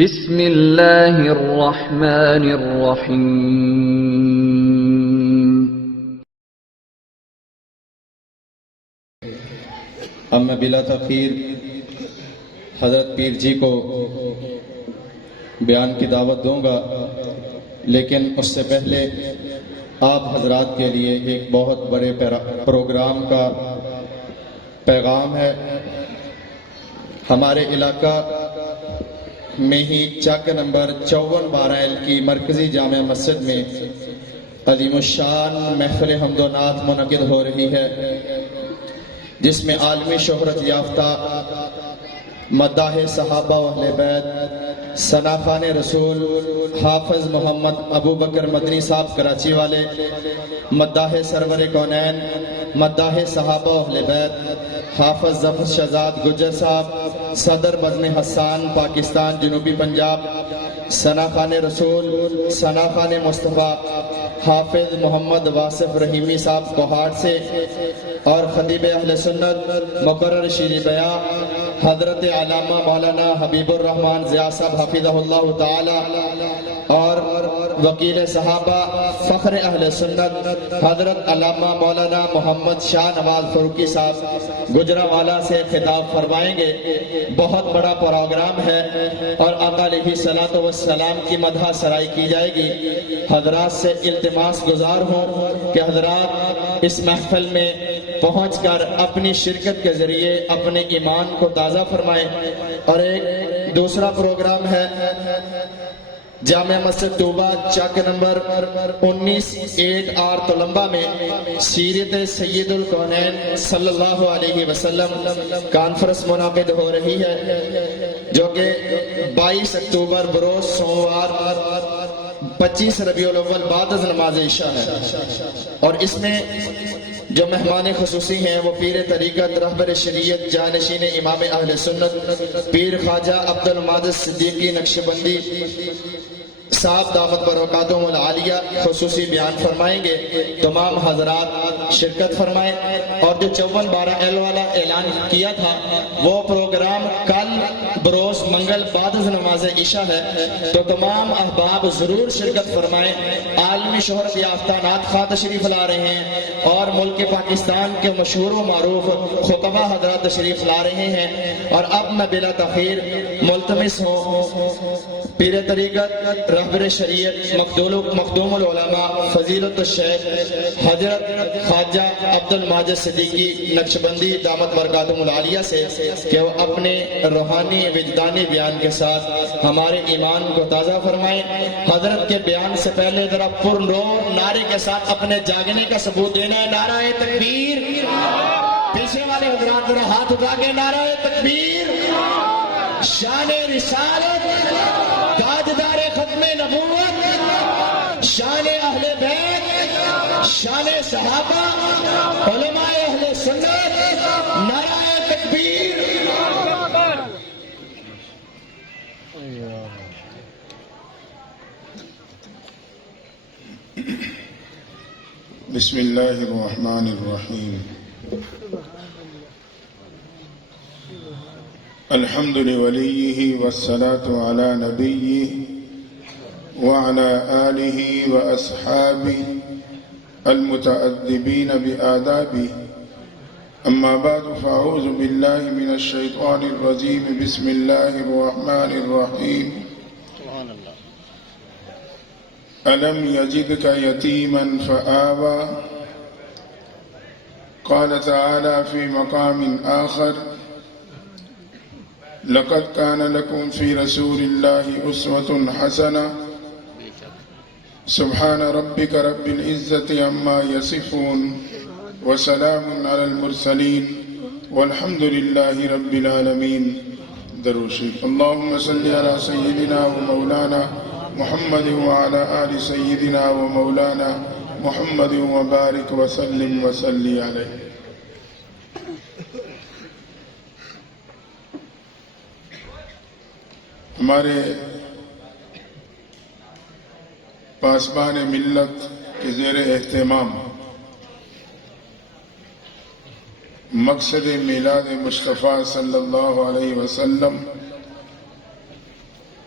بسم اللہ الرحمن الرحیم۔ اب میں بلا تاخیر حضرت پیر جی کو بیان کی دعوت دوں گا، لیکن اس سے پہلے آپ حضرات کے لیے ایک بہت بڑے پروگرام کا پیغام ہے۔ ہمارے علاقہ میں ہی چک نمبر 54 بارائل کی مرکزی جامع مسجد میں عظیم الشان محفل حمد و نعت منعقد ہو رہی ہے، جس میں عالمی شہرت یافتہ مداح صحابہ و اہل بیت ثناخان رسول حافظ محمد ابو بکر مدنی صاحب کراچی والے، مداح سرور کونین مداح صحابہ و اہل بیت حافظ ظفر شہزاد گجر صاحب صدر بزم حسان پاکستان جنوبی پنجاب، ثناخان رسول ثناخان مصطفیٰ حافظ محمد واصف رحیمی صاحب کوہاٹ سے، اور خطیب اہل سنت مقرر شیریں بیاں حضرت علامہ مولانا حبیب الرحمن ضیاء صاحب حفظہ اللہ تعالی، اور وکیل صحابہ فخر اہل سنت حضرت علامہ مولانا محمد شاہ نواز فاروقی صاحب گجرانوالہ سے خطاب فرمائیں گے۔ بہت بڑا پروگرام ہے اور آقا علیہ الصلوۃ والسلام کی مدح سرائی کی جائے گی۔ حضرات سے التماس گزار ہوں کہ حضرات اس محفل میں پہنچ کر اپنی شرکت کے ذریعے اپنے ایمان کو تازہ فرمائیں۔ اور ایک دوسرا پروگرام ہے جامع مسجد طوبہ چک نمبر 19 تلمبہ میں سیرت سید الکونین صلی اللہ علیہ وسلم کانفرنس منعقد ہو رہی ہے، جو کہ 22 اکتوبر بروز سوموار 25 ربیع الاول بعد از نماز عشاء ہے، اور اس میں جو مہمان خصوصی ہیں وہ پیر طریقت رہبر شریعت جانشین امام اہل سنت پیر خواجہ عبدالماجد صدیقی نقشبندی صاحب دامت برکاتہم العالیہ خصوصی بیان فرمائیں گے۔ تمام حضرات شرکت فرمائیں، اور جو 54/12 والا اعلان کیا تھا وہ پروگرام کل بروز منگل بعد از نماز عشاء ہے، تو تمام احباب ضرور شرکت فرمائیں۔ عالمی شہرت یافتہ نعت خواہ تشریف لا رہے ہیں، اور ملک پاکستان کے مشہور و معروف خطبہ حضرات تشریف لا رہے ہیں۔ اور اب میں بلا تاخیر ملتمس ہوں پیر طریقت رہبر شریعت مخدوم العلماء فضیلت الشیخ حضرت خواجہ عبدالماجد صدیقی نقشبندی دامت برکاتہم العالیہ سے کہ وہ اپنے روحانی وجدانی بیان کے ساتھ ہمارے ایمان کو تازہ فرمائیں۔ حضرت کے بیان سے پہلے ذرا پر نور نعرے کے ساتھ اپنے جاگنے کا ثبوت دینا ہے۔ نعرہ تکبیر، پیچھے والے حضرات ذرا ہاتھ اٹھا کے نعرہ تکبیر، شان رسالت، تاجدار ختم نبوت، شان اہل بیت، شان صحابہ، علماء اہل سنت، نعرہ تکبیر۔ بسم اللہ الرحمن الرحیم۔ الحمد لولیہ والصلاة علی نبیہ وعلى آلہ واصحابہ المتأدبین بآدابہ، اما بعد فاعوذ باللہ من الشیطان الرجیم۔ بسم اللہ الرحمن الرحیم۔ ألم يجدك يتيما فآوى، قال تعالى في مقام آخر لقد كان لكم في رسول الله أسوة حسنة، سبحان ربك رب العزة عما يصفون وسلام على المرسلين والحمد لله رب العالمين۔ درود شریف۔ اللهم صل على سيدنا ومولانا محمد وعلى آل سيدنا ومولانا محمد وبارك وسلم وصلي عليه۔ ہمارے پاسبان ملت کے زیر اہتمام مقصد میلاد مصطفیٰ صلی اللہ علیہ وسلم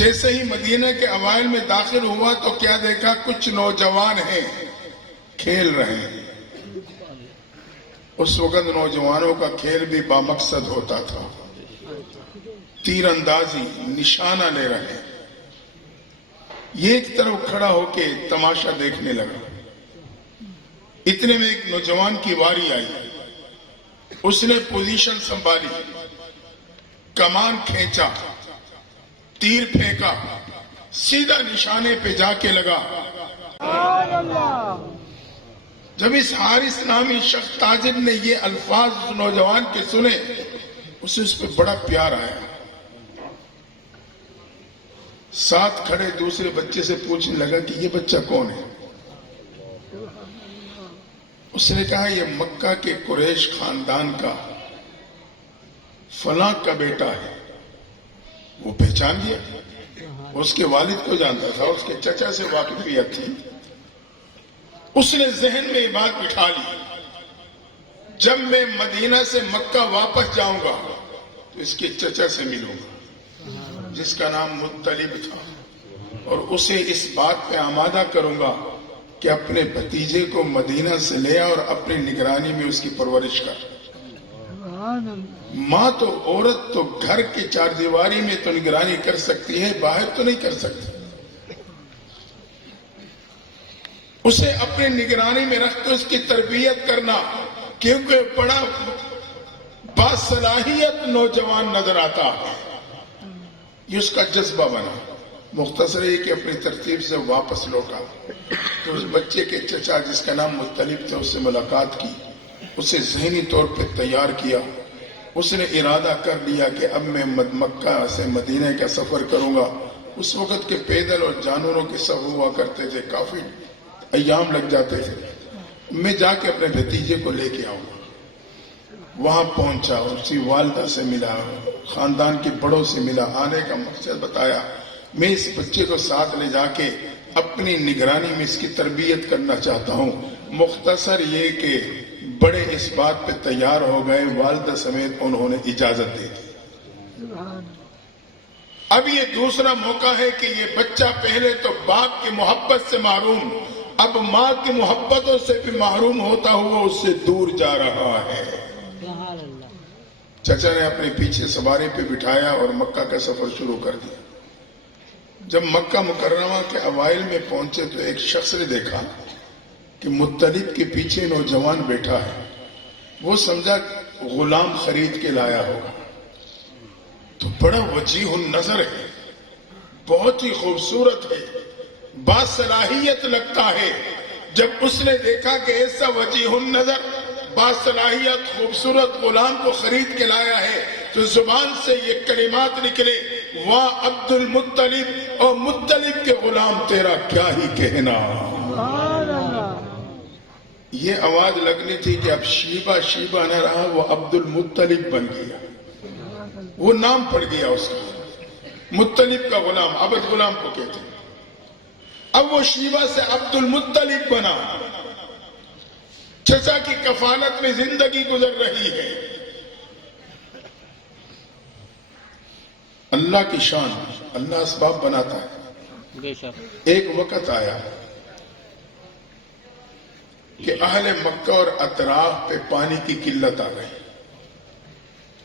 جیسے ہی مدینہ کے اوائل میں داخل ہوا تو کیا دیکھا؟ کچھ نوجوان ہیں، کھیل رہے ہیں۔ اس وقت نوجوانوں کا کھیل بھی بامقصد ہوتا تھا، تیر اندازی، نشانہ لے رہے ہیں۔ یہ ایک طرف کھڑا ہو کے تماشا دیکھنے لگا۔ اتنے میں ایک نوجوان کی واری آئی، اس نے پوزیشن سنبھالی، کمان کھینچا، تیر پھینکا، سیدھا نشانے پہ جا کے لگا۔ جب اس حارث نامی شخص تاجر نے یہ الفاظ اس نوجوان کے سنے، اسے اس پہ بڑا پیار آیا۔ ساتھ کھڑے دوسرے بچے سے پوچھنے لگا کہ یہ بچہ کون ہے؟ اس نے کہا یہ مکہ کے قریش خاندان کا فلاں کا بیٹا ہے۔ وہ پہچان گیا، اس کے والد کو جانتا تھا، اس کے چچا سے واقفیت تھی۔ اس نے ذہن میں یہ بات بٹھا لی، جب میں مدینہ سے مکہ واپس جاؤں گا تو اس کے چچا سے ملوں گا جس کا نام مطلب تھا، اور اسے اس بات پہ آمادہ کروں گا کہ اپنے بھتیجے کو مدینہ سے لے آ اور اپنی نگرانی میں اس کی پرورش کر۔ ماں تو عورت تو گھر کے چار دیواری میں تو نگرانی کر سکتی ہے، باہر تو نہیں کر سکتی۔ اسے اپنے نگرانی میں رکھ کے اس کی تربیت کرنا، کیونکہ بڑا باصلاحیت نوجوان نظر آتا ہے۔ یہ اس کا جذبہ بنا۔ مختصر ہے کہ اپنی ترتیب سے واپس لوٹا تو اس بچے کے چچا جس کا نام مطلب تھا اس سے ملاقات کی، اسے ذہنی طور پہ تیار کیا۔ اس نے ارادہ کر لیا کہ اب میں مکہ سے مدینہ کا سفر کروں گا۔ اس وقت کے پیدل اور جانوروں کے سفر ہوا کرتے تھے، کافی ایام لگ جاتے تھے۔ میں جا کے اپنے بھتیجے کو لے کے آؤں گا۔ وہاں پہنچا، اس کی والدہ سے ملا، خاندان کے بڑوں سے ملا، آنے کا مقصد بتایا۔ میں اس بچے کو ساتھ لے جا کے اپنی نگرانی میں اس کی تربیت کرنا چاہتا ہوں۔ مختصر یہ کہ بڑے اس بات پہ تیار ہو گئے، والدہ سمیت انہوں نے اجازت دے دی۔ اب یہ دوسرا موقع ہے کہ یہ بچہ پہلے تو باپ کی محبت سے محروم، اب ماں کی محبتوں سے بھی محروم ہوتا ہوا اس سے دور جا رہا ہے۔ چچا نے اپنے پیچھے سواری پہ بٹھایا اور مکہ کا سفر شروع کر دیا۔ جب مکہ مکرمہ کے اوائل میں پہنچے تو ایک شخص نے دیکھا کہ مطلب کے پیچھے نوجوان بیٹھا ہے۔ وہ سمجھا غلام خرید کے لایا ہوگا، تو بڑا وجیح النظر ہے، بہت ہی خوبصورت ہے، باصلاحیت لگتا ہے۔ جب اس نے دیکھا کہ ایسا وجیح النظر، باصلاحیت، خوبصورت غلام کو خرید کے لایا ہے تو زبان سے یہ کلمات نکلے، واہ عبد المطلب، اور مطلب کے غلام تیرا کیا ہی کہنا۔ یہ آواز لگنی تھی کہ اب شیبہ شیبہ نہ رہا، وہ عبد المطلب بن گیا، وہ نام پڑ گیا اس کا، مطلب کا غلام، عبد غلام کو کہتے ہیں۔ اب وہ شیبہ سے عبد المطلب بنا، چچا کی کفالت میں زندگی گزر رہی ہے۔ اللہ کی شان، اللہ اسباب بناتا ہے۔ ایک وقت آیا کہ اہل مکہ اور اطراف پہ پانی کی قلت آ گئی،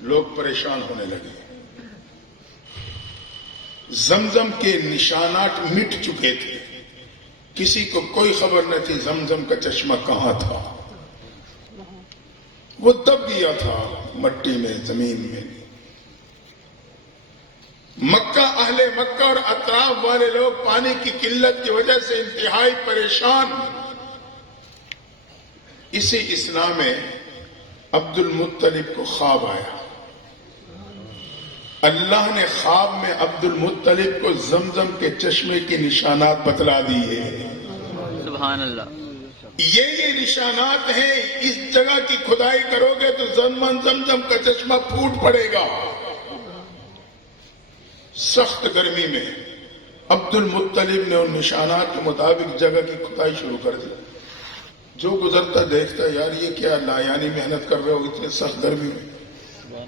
لوگ پریشان ہونے لگے، زمزم کے نشانات مٹ چکے تھے، کسی کو کوئی خبر نہ تھی زمزم کا چشمہ کہاں تھا، وہ دب گیا تھا مٹی میں، زمین میں۔ مکہ، اہل مکہ اور اطراف والے لوگ پانی کی قلت کی وجہ سے انتہائی پریشان۔ اسی اثناء میں عبد المطلب کو خواب آیا۔ اللہ نے خواب میں عبد المطلب کو زمزم کے چشمے کے نشانات بتلا دیے۔ سبحان اللہ۔ یہ نشانات ہیں، اس جگہ کی کھدائی کرو گے تو زمزم کا چشمہ پھوٹ پڑے گا۔ سخت گرمی میں عبد المطلب نے ان نشانات کے مطابق جگہ کی کھدائی شروع کر دی۔ جو گزرتا دیکھتا یار یہ کیا لایانی محنت کر رہے ہو اتنے سخت گرمی میں،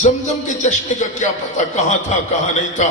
زمزم کے چشمے کا کیا پتہ کہاں تھا کہاں نہیں تھا۔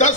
10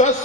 10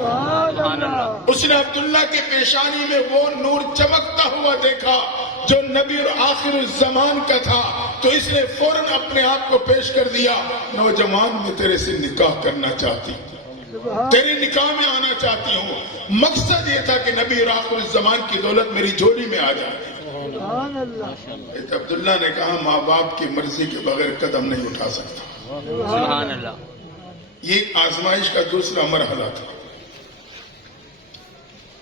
سبحان اللہ. اس نے عبداللہ کے پیشانی میں وہ نور چمکتا ہوا دیکھا جو نبی اور آخر الزمان کا تھا، تو اس نے فوراً اپنے آپ کو پیش کر دیا، نوجوان میں تیرے سے نکاح کرنا چاہتی ہوں، تیرے نکاح میں آنا چاہتی ہوں۔ مقصد یہ تھا کہ نبی اور آخر الزمان کی دولت میری جھولی میں آ جائے۔ عبداللہ نے کہا ماں باپ کی مرضی کے بغیر قدم نہیں اٹھا سکتا۔ سبحان اللہ. یہ ایک آزمائش کا دوسرا مرحلہ تھا۔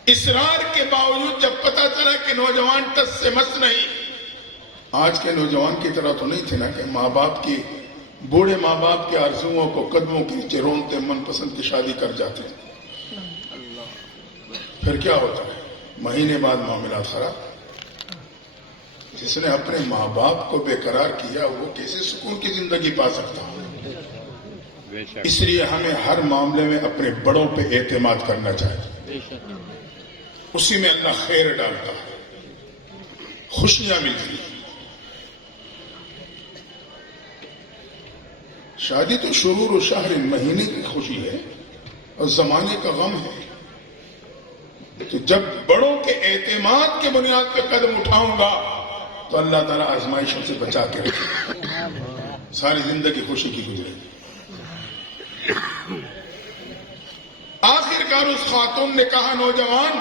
اصرار کے باوجود جب پتا چلا کہ نوجوان ٹس سے مس نہیں، آج کے نوجوان کی طرح تو نہیں تھے نا کہ ماں باپ کی، بوڑھے ماں باپ کے آرزوؤں کو قدموں کے نیچے رونتے من پسند کی شادی کر جاتے ہیں۔ پھر کیا ہوتا ہے؟ مہینے بعد معاملات خراب۔ جس نے اپنے ماں باپ کو بے قرار کیا وہ کیسے سکون کی زندگی پا سکتا؟ اس لیے ہمیں ہر معاملے میں اپنے بڑوں پہ اعتماد کرنا چاہیے، اسی میں اللہ خیر ڈالتا ہے، خوشیاں ملتی ہیں۔ شادی تو شہور و شہر مہینے کی خوشی ہے اور زمانے کا غم ہے، تو جب بڑوں کے اعتماد کے بنیاد پہ قدم اٹھاؤں گا تو اللہ تعالیٰ آزمائشوں سے بچا کے رکھے گا، ساری زندگی خوشی کی گزرے گی۔ آخر کار اس خاتون نے کہا نوجوان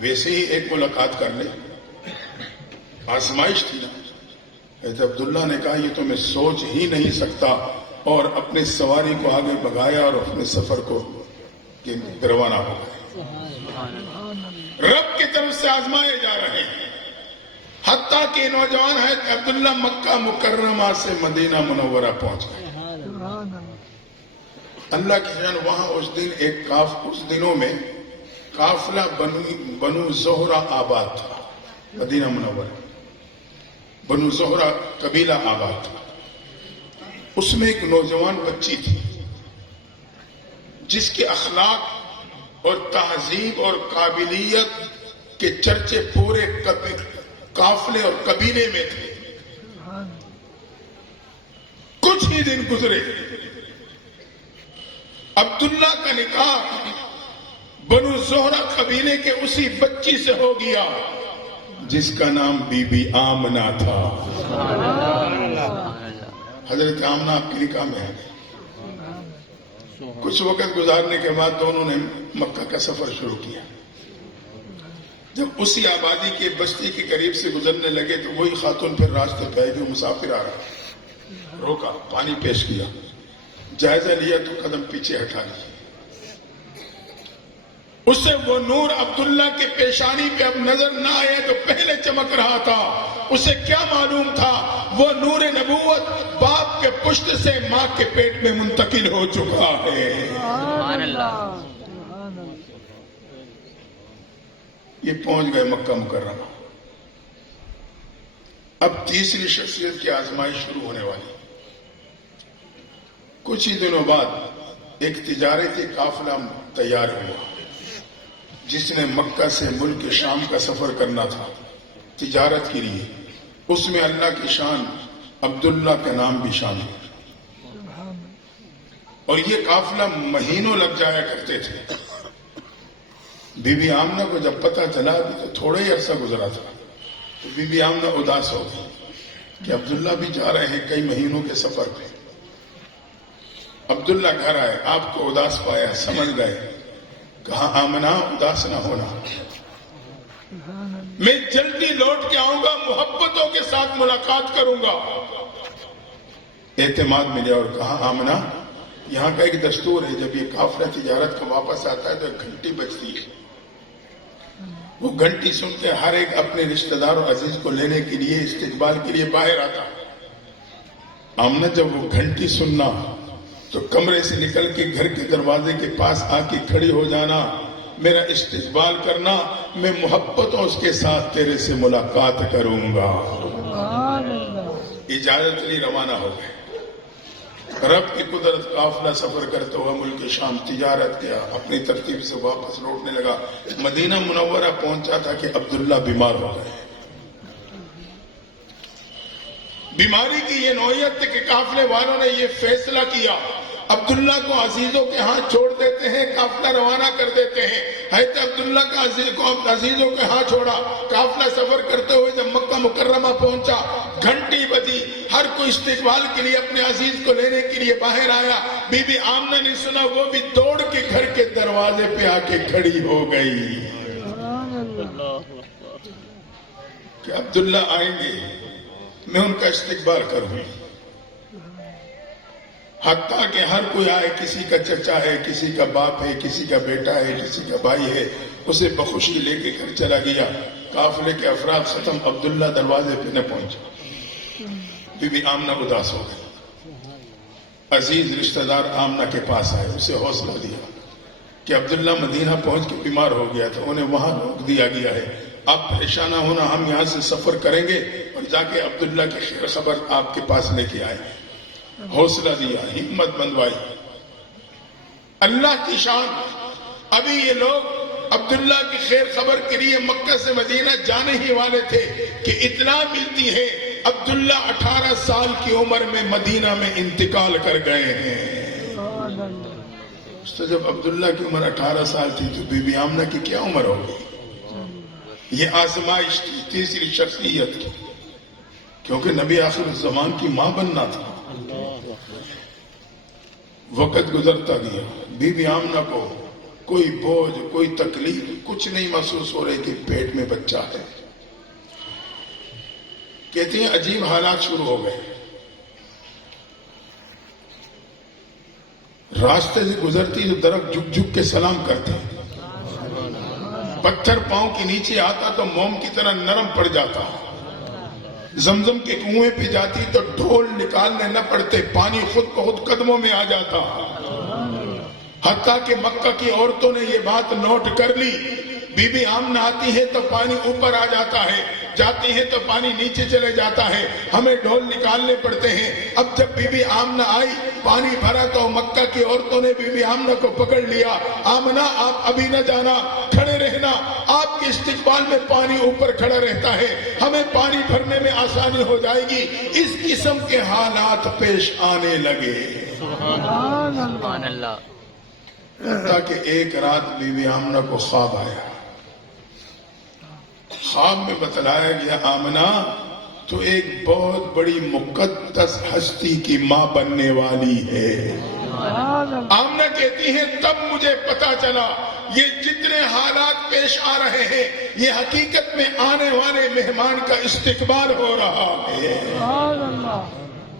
ویسے ہی ایک ملاقات کر لے، آزمائش تھی نا۔ حضرت عبداللہ نے کہا یہ تو میں سوچ ہی نہیں سکتا، اور اپنے سواری کو آگے بگایا اور اپنے سفر کو روانہ ہو گئے۔ رب کی طرف سے آزمائے جا رہے ہیں، حتیٰ کہ نوجوان حضرت عبداللہ مکہ مکرمہ سے مدینہ منورہ پہنچ گئے۔ اللہ کی جان وہاں اس دنوں میں قافلہ بنو زہرہ آباد تھا، مدینہ منورہ بنو زہرہ قبیلہ آباد تھا۔ اس میں ایک نوجوان بچی تھی جس کے اخلاق اور تہذیب اور قابلیت کے چرچے پورے قافلے اور قبیلے میں تھے۔ کچھ ہی دن گزرے، عبداللہ کا نکاح بنو زہرہ قبیلے کے اسی بچی سے ہو گیا جس کا نام بی بی آمنہ تھا۔ حضرت آمنہ آپ کے نکاح میں ہے۔ کچھ وقت گزارنے کے بعد دونوں نے مکہ کا سفر شروع کیا۔ جب اسی آبادی کے بستی کے قریب سے گزرنے لگے تو وہی خاتون پھر راستے پہ آئی جو مسافر آ رہا، روکا، پانی پیش کیا، جائزہ لیا تو قدم پیچھے ہٹا لیا۔ اس سے وہ نور عبداللہ کے پیشانی پہ اب نظر نہ آئے تو پہلے چمک رہا تھا۔ اسے کیا معلوم تھا وہ نور نبوت باپ کے پشت سے ماں کے پیٹ میں منتقل ہو چکا ہے۔ سبحان اللہ. یہ پہنچ گئے مکہ مکرمہ۔ اب تیسری شخصیت کی آزمائش شروع ہونے والی۔ کچھ ہی دنوں بعد ایک تجارتی قافلہ تیار ہوا جس نے مکہ سے ملک شام کا سفر کرنا تھا تجارت کے لیے۔ اس میں اللہ کی شان عبداللہ کا نام بھی شامل، اور یہ قافلہ مہینوں لگ جایا کرتے تھے۔ بی بی آمنہ کو جب پتہ چلا تو تھوڑا ہی عرصہ گزرا تھا تو بی بی آمنہ اداس ہو گئی کہ عبداللہ بھی جا رہے ہیں کئی مہینوں کے سفر پہ۔ عبداللہ گھر آئے، آپ کو اداس پایا، سمجھ گئے، کہا آمنہ اداس نہ ہونا، میں جلدی لوٹ کے آؤں گا، محبتوں کے ساتھ ملاقات کروں گا۔ اعتماد ملے اور کہا آمنہ یہاں کا ایک دستور ہے، جب یہ قافلہ تجارت کا واپس آتا ہے تو ایک گھنٹی بجتی ہے، وہ گھنٹی سن کے ہر ایک اپنے رشتہ دار اور عزیز کو لینے کے لیے استقبال کے لیے باہر آتا۔ آمنہ جب وہ گھنٹی سننا تو کمرے سے نکل کے گھر کے دروازے کے پاس آ کے کھڑی ہو جانا، میرا استقبال کرنا، میں محبتوں اس کے ساتھ تیرے سے ملاقات کروں گا۔ اجازت لی، روانہ ہو گئے۔ رب کی قدرت، قافلہ سفر کرتے ہوئے ملک شام تجارت کیا، اپنی ترتیب سے واپس لوٹنے لگا۔ مدینہ منورہ پہنچا تھا کہ عبداللہ بیمار ہو گئے۔ بیماری کی یہ نوعیت تھی کہ قافلے والوں نے یہ فیصلہ کیا عبداللہ کو عزیزوں کے ہاتھ چھوڑ دیتے ہیں، قافلہ روانہ کر دیتے ہیں۔ حضرت عبداللہ کا عزیزوں کے ہاتھ چھوڑا، قافلہ سفر کرتے ہوئے جب مکہ مکرمہ پہنچا، گھنٹی بجی، ہر کوئی استقبال کے لیے اپنے عزیز کو لینے کے لیے باہر آیا۔ بی بی آمنہ نے سنا، وہ بھی دوڑ کے گھر کے دروازے پہ آ کے کھڑی ہو گئی کہ عبداللہ آئیں گے، میں ان کا استقبال کروں۔ حتیٰ کہ ہر کوئی آئے، کسی کا چچا ہے، کسی کا باپ ہے، کسی کا بیٹا ہے، کسی کا بھائی ہے، اسے بخوشی لے کے گھر چلا گیا۔ قافلے کے افراد ختم، عبداللہ دروازے پہ نہ پہنچا۔ بی بی آمنہ اداس ہو گئی۔ عزیز رشتہ دار آمنہ کے پاس آئے، اسے حوصلہ دیا کہ عبداللہ مدینہ پہنچ کے بیمار ہو گیا تھا، انہیں وہاں روک دیا گیا ہے، آپ پریشان نہ ہونا، ہم یہاں سے سفر کریں گے اور جا کے عبداللہ کی خیر خبر آپ کے پاس لے کے آئے۔ حوصلہ دیا، ہمت بندوائی۔ اللہ کی شان، ابھی یہ لوگ عبداللہ کی خیر خبر کے لیے مکہ سے مدینہ جانے ہی والے تھے کہ اطلاع ملتی ہے عبداللہ 18 سال کی عمر میں مدینہ میں انتقال کر گئے ہیں۔ تو جب عبداللہ کی عمر 18 سال تھی تو بی بی آمنہ کی کیا عمر ہوگی؟ یہ آزمائش تھی تیسری شخصیت کی، کیونکہ نبی آخر الزمان کی ماں بننا تھا۔ وقت گزرتا گیا، بی بی آمنہ کو کوئی بوجھ، کوئی تکلیف، کچھ نہیں محسوس ہو رہی کہ پیٹ میں بچہ ہے۔ کہتے ہیں عجیب حالات شروع ہو گئے۔ راستے سے گزرتی تو درخت جھک جھک کے سلام کرتے، پتھر پاؤں کے نیچے آتا تو موم کی طرح نرم پڑ جاتا، زمزم کے کنویں پہ جاتی تو ڈھول نکالنے نہ پڑتے، پانی خود بخود قدموں میں آ جاتا۔ حتیٰ کہ مکہ کی عورتوں نے یہ بات نوٹ کر لی، بی بی آمنہ آتی ہے تو پانی اوپر آ جاتا ہے، جاتی ہیں تو پانی نیچے چلے جاتا ہے، ہمیں ڈھول نکالنے پڑتے ہیں۔ اب جب بی بی آمنہ آئی، پانی بھرا تو مکہ کی عورتوں نے بی بی آمنہ کو پکڑ لیا، آمنہ آپ ابھی نہ جانا، کھڑے رہنا، آپ کے استقبال میں پانی اوپر کھڑا رہتا ہے، ہمیں پانی بھرنے میں آسانی ہو جائے گی۔ اس قسم کے حالات پیش آنے لگے۔ سبحان اللہ۔ تاکہ ایک رات بی بی آمنہ کو خواب آیا، خواب میں بتلایا گیا آمنہ تو ایک بہت بڑی مقدس ہستی کی ماں بننے والی ہے۔ آمنہ کہتی ہیں تب مجھے پتا چلا یہ جتنے حالات پیش آ رہے ہیں یہ حقیقت میں آنے والے مہمان کا استقبال ہو رہا ہے۔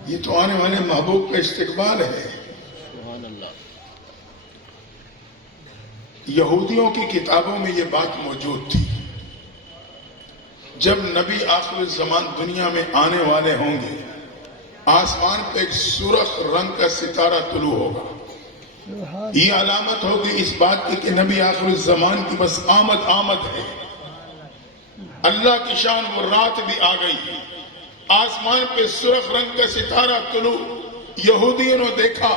یہ تو آنے والے محبوب کا استقبال ہے۔ یہودیوں کی کتابوں میں یہ بات موجود تھی، جب نبی آخر الزمان دنیا میں آنے والے ہوں گے، آسمان پہ ایک سرخ رنگ کا ستارہ طلوع ہوگا، یہ علامت ہوگی اس بات کی کہ نبی آخر الزمان کی بس آمد ہے۔ اللہ کی شان، وہ رات بھی آ گئی، آسمان پہ سرخ رنگ کا ستارہ طلوع، یہودیوں نے دیکھا،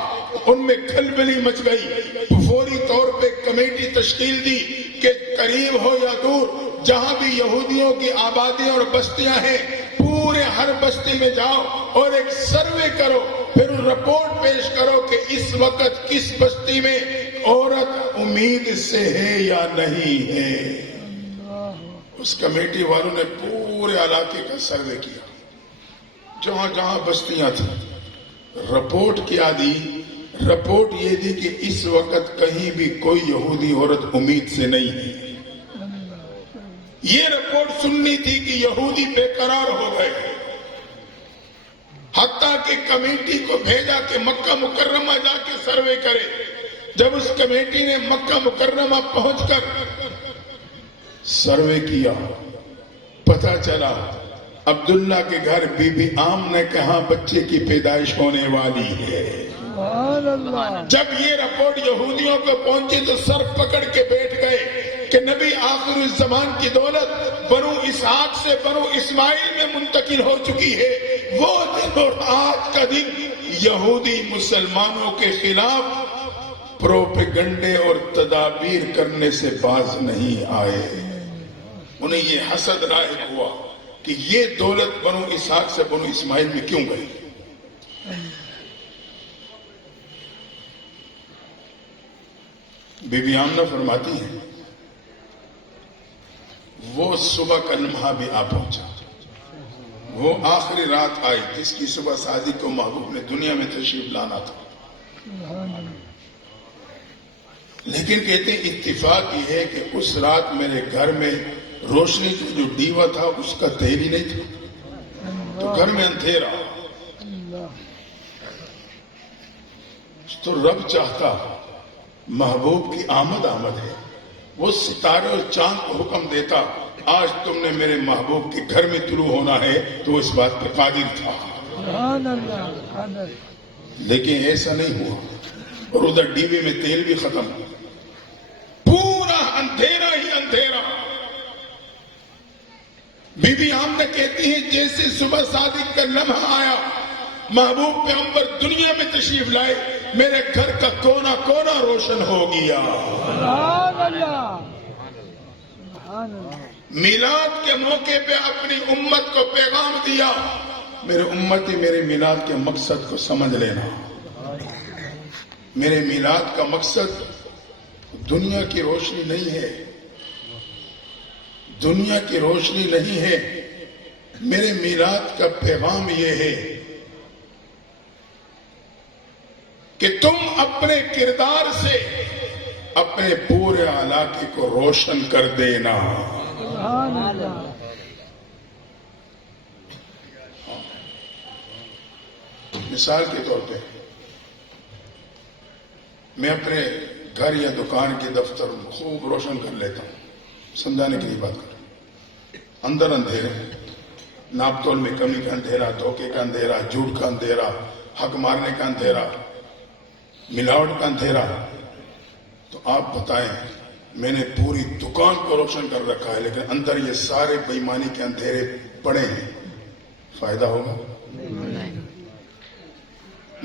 ان میں کھلبلی مچ گئی، فوری طور پہ کمیٹی تشکیل دی کہ قریب ہو یا دور جہاں بھی یہودیوں کی آبادیاں اور بستیاں ہیں، پورے ہر بستی میں جاؤ اور ایک سروے کرو، پھر رپورٹ پیش کرو کہ اس وقت کس بستی میں عورت امید سے ہے یا نہیں ہے۔ اس کمیٹی والوں نے پورے علاقے کا سروے کیا، جہاں جہاں بستیاں تھیں، رپورٹ کیا دی؟ رپورٹ یہ دی کہ اس وقت کہیں بھی کوئی یہودی عورت امید سے نہیں ہے۔ یہ رپورٹ سننی تھی کہ یہودی بے قرار ہو گئے، حتیٰ کہ کمیٹی کو بھیجا کہ مکہ مکرمہ جا کے سروے کرے۔ جب اس کمیٹی نے مکہ مکرمہ پہنچ کر سروے کیا، پتہ چلا عبداللہ کے گھر بی بی آمنہ کے ہاں بچے کی پیدائش ہونے والی ہے۔ جب یہ رپورٹ یہودیوں کو پہنچی تو سر پکڑ کے بیٹھ گئے کہ نبی آخر الزمان کی دولت بنو اسحاق سے بنو اسماعیل میں منتقل ہو چکی ہے۔ وہ دن اور آج کا دن یہودی مسلمانوں کے خلاف پروپیگنڈے اور تدابیر کرنے سے باز نہیں آئے۔ انہیں یہ حسد لاحق ہوا کہ یہ دولت بنو اسحاق سے بنو اسماعیل میں کیوں گئی۔ بی بی آمنہ فرماتی ہیں وہ صبح کا لمحہ بھی آ پہنچا، وہ آخری رات آئی جس کی صبح صادق کو محبوب نے دنیا میں تشریف لانا تھا، لیکن کہتے ہیں اتفاق یہ ہے کہ اس رات میرے گھر میں روشنی کا جو ڈیوا تھا اس کا تیل ہی نہیں تھا، تو گھر میں اندھیرا۔ تو رب چاہتا محبوب کی آمد ہے، وہ ستارے اور چاند کو حکم دیتا آج تم نے میرے محبوب کے گھر میں طلوع ہونا ہے، تو اس بات پہ قادر تھا، لیکن ایسا نہیں ہوا، اور ادھر ڈیوے میں تیل بھی ختم، پورا اندھیرا ہی اندھیرا۔ بی بی آمنہ کہتی ہیں جیسے صبح صادق کا لمحہ آیا، محبوب پیغمبر دنیا میں تشریف لائے، میرے گھر کا کونا کونا روشن ہو گیا۔ میلاد کے موقع پہ اپنی امت کو پیغام دیا، میرے امتی میرے میلاد کے مقصد کو سمجھ لینا، میرے میلاد کا مقصد دنیا کی روشنی نہیں ہے، دنیا کی روشنی نہیں ہے، میرے میلاد کا پیغام یہ ہے کہ تم اپنے کردار سے اپنے پورے علاقے کو روشن کر دینا۔ مثال کے طور پہ میں اپنے گھر یا دکان کے دفتر خوب روشن کر لیتا ہوں، سمجھانے کے لیے بات کر رہا ہوں، اندر اندھیرے، ناپ تول میں کمی کا اندھیرا، دھوکے کا اندھیرا، جھوٹ کا اندھیرا، حق مارنے کا اندھیرا، ملاوٹ کا اندھیرا، تو آپ بتائیں میں نے پوری دکان کو روشن کر رکھا ہے لیکن اندر یہ سارے بے ایمانی کے اندھیرے پڑے ہیں، فائدہ ہوگا؟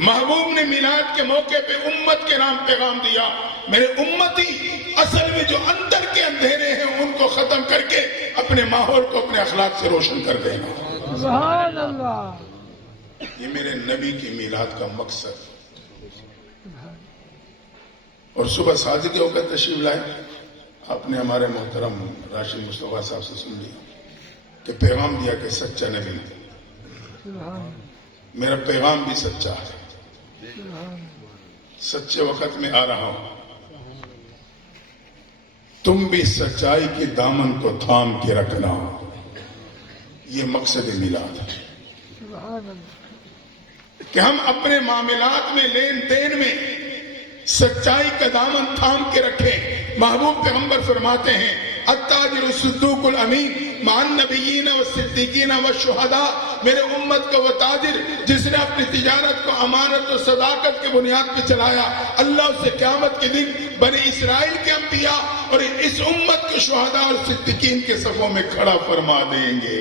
محبوب نے میلاد کے موقع پہ امت کے نام پیغام دیا، میرے امتی اصل میں جو اندر کے اندھیرے ہیں ان کو ختم کر کے اپنے ماحول کو اپنے اخلاق سے روشن کر دینا۔ سبحان اللہ۔ یہ میرے نبی کی میلاد کا مقصد۔ اور صبح صادق ہو کر تشریف لائے، آپ نے ہمارے محترم راشد مصطفیٰ صاحب سے سن لیا کہ پیغام دیا کہ سچا نبی، میرا پیغام بھی سچا ہے، سچے وقت میں آ رہا ہوں، تم بھی سچائی کے دامن کو تھام کے رکھنا، یہ مقصد میلاد ہے کہ ہم اپنے معاملات میں لین دین میں سچائی کا دامن تھام کے رکھیں۔ محبوب پیغمبر فرماتے ہیں التاجر الصدوق الامین مع النبیین والصدیقین والشہداء، میرے امت کا وہ تاجر جس نے اپنی تجارت کو امانت و صداقت کے بنیاد پہ چلایا، اللہ اسے قیامت کے دن بنی اسرائیل کے انبیاء اور اس امت کے شہداء اور صدیقین کے صفوں میں کھڑا فرما دیں گے۔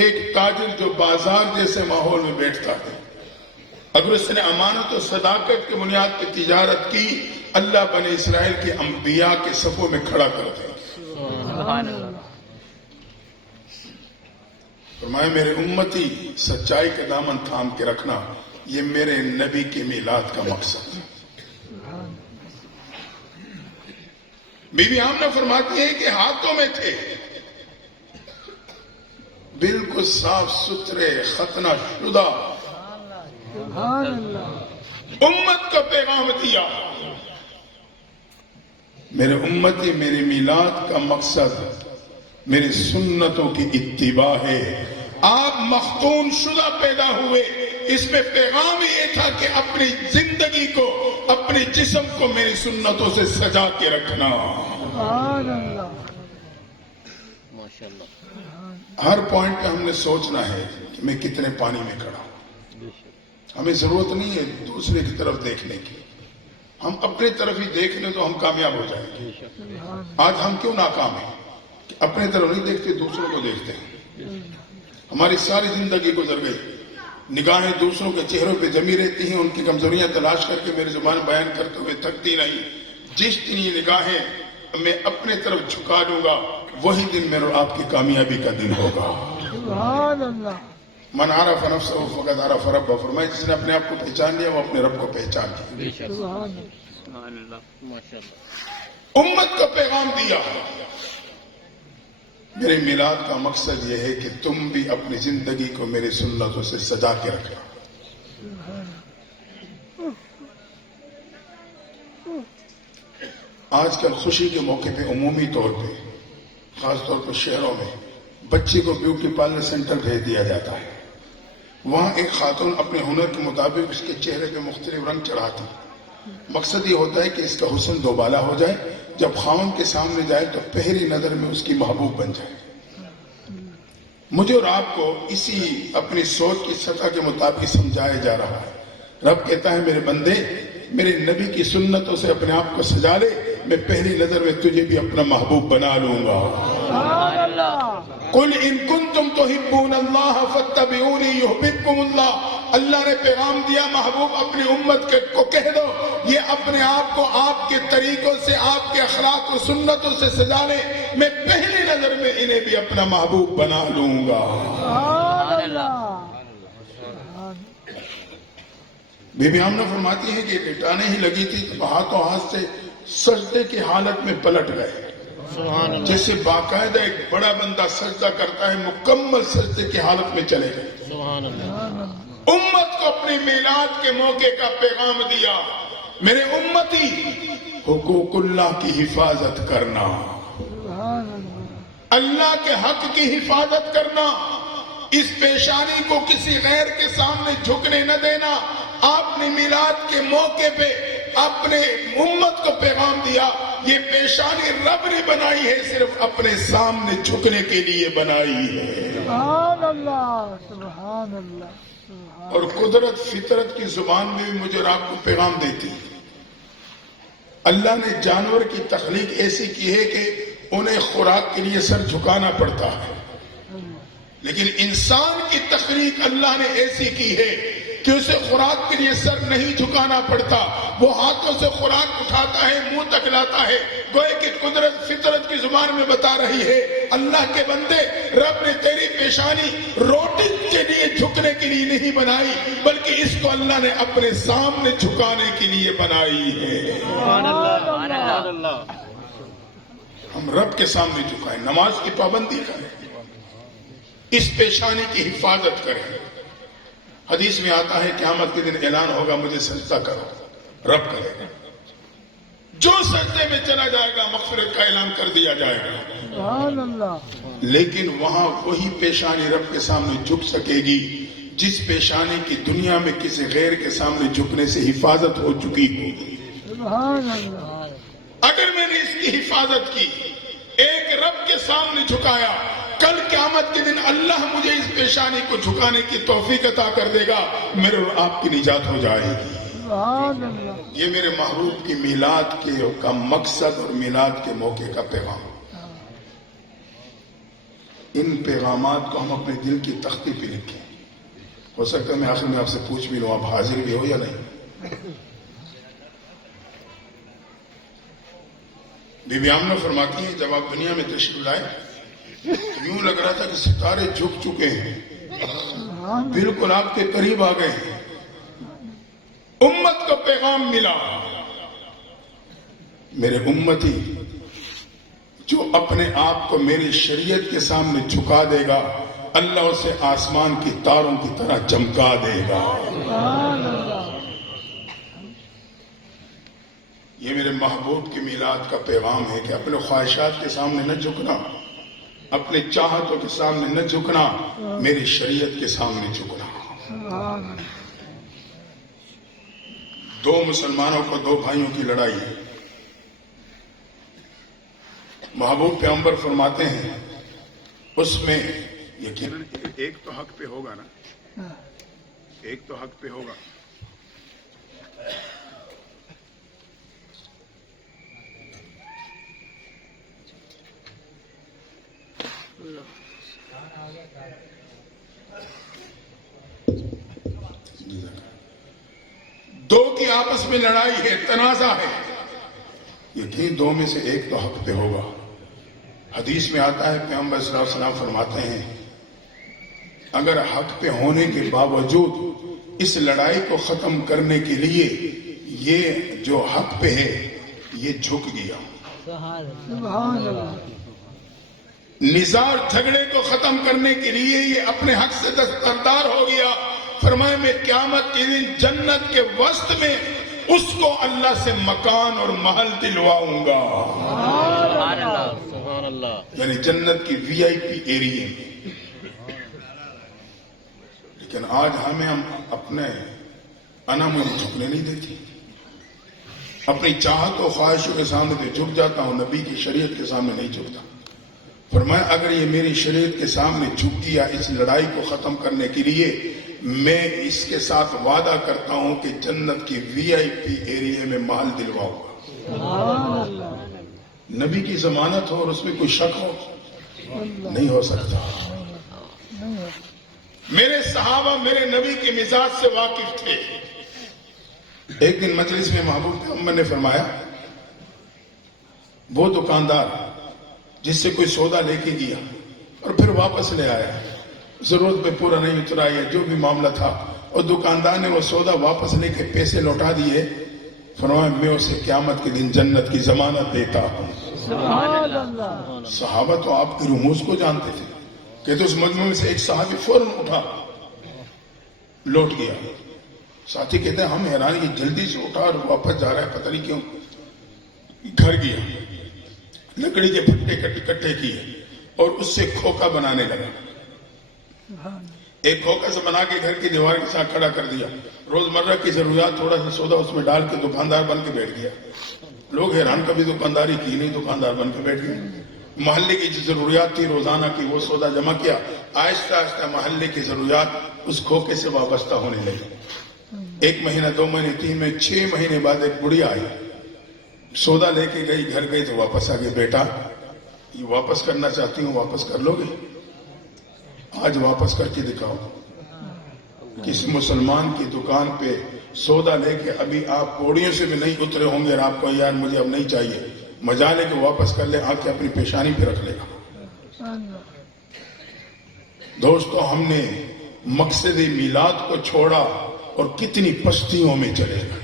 ایک تاجر جو بازار جیسے ماحول میں بیٹھتا ہے، اگر اس نے امانت و صداقت کی بنیاد پہ تجارت کی، اللہ بنی اسرائیل کے انبیاء کے صفوں میں کھڑا کر دے گا۔ فرمایا میرے امتی سچائی کا دامن تھام کے رکھنا، یہ میرے نبی کے میلاد کا مقصد ہے۔ بی بی آمنہ فرماتی ہے کہ ہاتھوں میں تھے بالکل صاف ستھرے ختنہ شدہ، امت کا پیغام دیا، میرے امتی میرے میلاد کا مقصد میری سنتوں کی اتباع ہے۔ آپ مختون شدہ پیدا ہوئے، اس میں پیغام یہ تھا کہ اپنی زندگی کو اپنے جسم کو میری سنتوں سے سجا کے رکھنا۔ ہر پوائنٹ پہ ہم نے سوچنا ہے کہ میں کتنے پانی میں کھڑا ہوں۔ ہمیں ضرورت نہیں ہے دوسرے کی طرف دیکھنے کی، ہم اپنے طرف ہی دیکھ لیں تو ہم کامیاب ہو جائیں گے۔ آج ہم کیوں ناکام ہیں کہ اپنے طرف نہیں دیکھتے، دوسروں کو دیکھتے ہیں۔ ہماری ساری زندگی گزر گئی، نگاہیں دوسروں کے چہروں پہ جمی رہتی ہیں، ان کی کمزوریاں تلاش کر کے میری زبان بیان کرتے ہوئے تھکتی نہیں۔ جس دن یہ نگاہیں میں اپنے طرف جھکا دوں گا وہی دن میرے اور آپ کی کامیابی کا دن ہوگا۔ سبحان اللہ۔ من عرف نفسه فقد عرف ربه، فرمائے جس نے اپنے آپ کو پہچان لیا وہ اپنے رب کو پہچان لیا۔ سبحان اللہ ماشاء اللہ. امت کو پیغام دیا. میرے میلاد کا مقصد یہ ہے کہ تم بھی اپنی زندگی کو میری سنتوں سے سجا کے رکھنا. آج کل خوشی کے موقع پہ عمومی طور پہ خاص طور پر شہروں میں بچے کو بیوٹی پارلر سینٹر بھیج دیا جاتا ہے. وہاں ایک خاتون اپنے ہنر کے مطابق اس کے چہرے پہ مختلف رنگ چڑھاتی. مقصد یہ ہوتا ہے کہ اس کا حسن دوبالا ہو جائے, جب خاوند کے سامنے جائے تو پہلی نظر میں اس کی محبوب بن جائے. مجھے اور آپ کو اسی اپنی سوچ کی سطح کے مطابق سمجھایا جا رہا ہے. رب کہتا ہے میرے بندے میرے نبی کی سنتوں سے اپنے آپ کو سجا لے, میں پہلی نظر میں تجھے بھی اپنا محبوب بنا لوں گا. قل ان کنتم تحبون اللہ فاتبعونی یحببکم اللہ. اللہ نے پیغام دیا محبوب اپنی امت کو کہہ دو یہ اپنے آپ کو آپ کے طریقوں سے آپ کے اخلاق و سنتوں سے سجا لے, میں پہلی نظر میں انہیں بھی اپنا محبوب بنا لوں گا. بی بی آمنہ فرماتی ہے کہ لٹانے ہی لگی تھی تو ہاتھوں ہاتھ سے سجدے کی حالت میں پلٹ گئے. جیسے باقاعدہ ایک بڑا بندہ سجدہ کرتا ہے مکمل سجدے کی حالت میں چلے گئے. امت کو اپنے میلاد کے موقع کا پیغام دیا, میرے امتی حقوق اللہ کی حفاظت کرنا, اللہ کے حق کی حفاظت کرنا, اس پیشانی کو کسی غیر کے سامنے جھکنے نہ دینا. آپ نے میلاد کے موقع پہ اپنے امت کو پیغام دیا یہ پیشانی رب نے بنائی ہے, صرف اپنے سامنے جھکنے کے لیے بنائی ہے. سبحان اللہ سبحان اللہ. اور قدرت فطرت کی زبان میں بھی مجھے اور آپ کو پیغام دیتی. اللہ نے جانور کی تخلیق ایسی کی ہے کہ انہیں خوراک کے لیے سر جھکانا پڑتا ہے, لیکن انسان کی تخلیق اللہ نے ایسی کی ہے کہ اسے خوراک کے لیے سر نہیں جھکانا پڑتا. وہ ہاتھوں سے خوراک اٹھاتا ہے, منہ تک لاتا ہے. گوئے کہ قدرت فطرت کی زبان میں بتا رہی ہے اللہ کے بندے رب نے تیری پیشانی روٹی کے لیے جھکنے کے لیے نہیں بنائی, بلکہ اس کو اللہ نے اپنے سامنے جھکانے کے لیے بنائی ہے. سبحان اللہ. ہم رب کے سامنے جھکائیں, نماز کی پابندی کریں, اس پیشانی کی حفاظت کریں. حدیث میں آتا ہے قیامت کے دن اعلان ہوگا مجھے سجدہ کرو, رب کرے گا. جو سجدے میں چلا جائے گا مغفرت کا اعلان کر دیا جائے گا. سبحان اللہ. لیکن وہاں وہی پیشانی رب کے سامنے جھک سکے گی جس پیشانی کی دنیا میں کسی غیر کے سامنے جھکنے سے حفاظت ہو چکی ہوگی. سبحان اللہ. اگر میں نے اس کی حفاظت کی, ایک رب کے سامنے جھکایا, کل قیامت کے دن اللہ مجھے اس پیشانی کو جھکانے کی توفیق عطا کر دے گا, میرے اور آپ کی نجات ہو جائے گی. سبحان اللہ. یہ میرے محبوب کی میلاد کا مقصد اور میلاد کے موقع کا پیغام. ان پیغامات کو ہم اپنے دل کی تختی پہ لکھیں. ہو سکتا ہے میں آخر میں آپ سے پوچھ بھی لوں آپ حاضر بھی ہو یا نہیں. بی بی آمنہ فرماتی ہے جب آپ دنیا میں تشریف لائے یوں لگ رہا تھا کہ ستارے جھک چکے ہیں, بالکل آپ کے قریب آ گئے ہیں. امت کو پیغام ملا, میرے امتی جو اپنے آپ کو میری شریعت کے سامنے جھکا دے گا اللہ اسے آسمان کی تاروں کی طرح چمکا دے گا. یہ میرے محبوب کی میلاد کا پیغام ہے کہ اپنے خواہشات کے سامنے نہ جھکنا, اپنے چاہتوں کے سامنے نہ جھکنا, میری شریعت کے سامنے جھکنا. دو مسلمانوں کو دو بھائیوں کی لڑائی ہے. محبوب پیغمبر فرماتے ہیں اس میں یقیناً ایک تو حق پہ ہوگا نا, ایک تو حق پہ ہوگا. دو کی آپس میں لڑائی ہے, تنازع ہے, یقین دو میں سے ایک تو حق پہ ہوگا. حدیث میں آتا ہے پیغمبر صلی اللہ علیہ وسلم فرماتے ہیں اگر حق پہ ہونے کے باوجود اس لڑائی کو ختم کرنے کے لیے یہ جو حق پہ ہے یہ جھک گیا، سبحان اللہ، نزاع اور جھگڑے کو ختم کرنے کے لیے یہ اپنے حق سے دستبردار ہو گیا۔ فرمایا میں قیامت کے دن جنت کے وسط میں اس کو اللہ سے مکان اور محل دلواؤں گا، سبحان اللہ، سبحان اللہ، یعنی جنت کی وی آئی پی ایریے میں۔ لیکن آج ہم اپنے انا میں جھکنے نہیں دیتی، اپنی چاہت و خواہشوں کے سامنے تو جھک جاتا ہوں، نبی کی شریعت کے سامنے نہیں جھکتا۔ فرمایا اگر یہ میری شریعت کے سامنے جھک گیا اس لڑائی کو ختم کرنے کے لیے، میں اس کے ساتھ وعدہ کرتا ہوں کہ جنت کی وی آئی پی ایریے میں محل دلواؤں گا۔ سبحان اللہ، نبی کی ضمانت ہو اور اس میں کوئی شک ہو نہیں ہو سکتا۔ میرے صحابہ میرے نبی کے مزاج سے واقف تھے۔ ایک دن مجلس میں محبوب پیغمبر نے فرمایا وہ دکاندار جس سے کوئی سودا لے کے گیا اور پھر واپس لے آیا، ضرورت پہ پورا نہیں اترا یا جو بھی معاملہ تھا، اور دکاندار نے وہ سودا واپس لے کے پیسے لوٹا دیے، فرمایا میں اسے قیامت کے دن جنت کی ضمانت دیتا ہوں۔ سبحان اللہ، صحابہ تو آپ کی رموز کو جانتے تھے کہ تو اس مجمع میں سے ایک صحابی فوراً اٹھا لوٹ گیا۔ ساتھی کہتے ہیں ہم حیران یہ جلدی سے اٹھا اور واپس جا رہا ہے، پتہ نہیں کیوں۔ گھر گیا، لکڑی کے پھٹے اکٹھے کیے اور اس سے کھوکا بنانے لگا۔ ایک کھوکا سے بنا کے گھر کی دیوار کے ساتھ کھڑا کر دیا، روزمرہ کی ضروریات تھوڑا سا سودا اس میں ڈال کے دکاندار بن کے بیٹھ گیا۔ لوگ حیران، کبھی دکانداری کی نہیں، دکاندار بن کے بیٹھ گئے۔ محلے کی جو ضروریات تھی روزانہ کی وہ سودا جمع کیا، آہستہ آہستہ محلے کی ضروریات اس کھوکے سے وابستہ ہونے لگی۔ 1 مہینہ 2 مہینے 3 مہینے 6 مہینے بعد ایک بڑھیا آئی، سودا لے کے گئی، گھر گئی تو واپس آ گئی، بیٹا یہ واپس کرنا چاہتی ہوں، واپس کر لو گے؟ آج واپس کر کے دکھاؤ۔ کسی مسلمان کی دکان پہ سودا لے کے ابھی آپ پوڑیوں سے بھی نہیں اترے ہوں گے اور آپ کو یار مجھے اب نہیں چاہیے، مجا لے کے واپس کر لے، آ کے اپنی پیشانی پہ رکھ لے گا۔ دوستو ہم نے مقصد میلاد کو چھوڑا اور کتنی پستیوں میں چلے گئے۔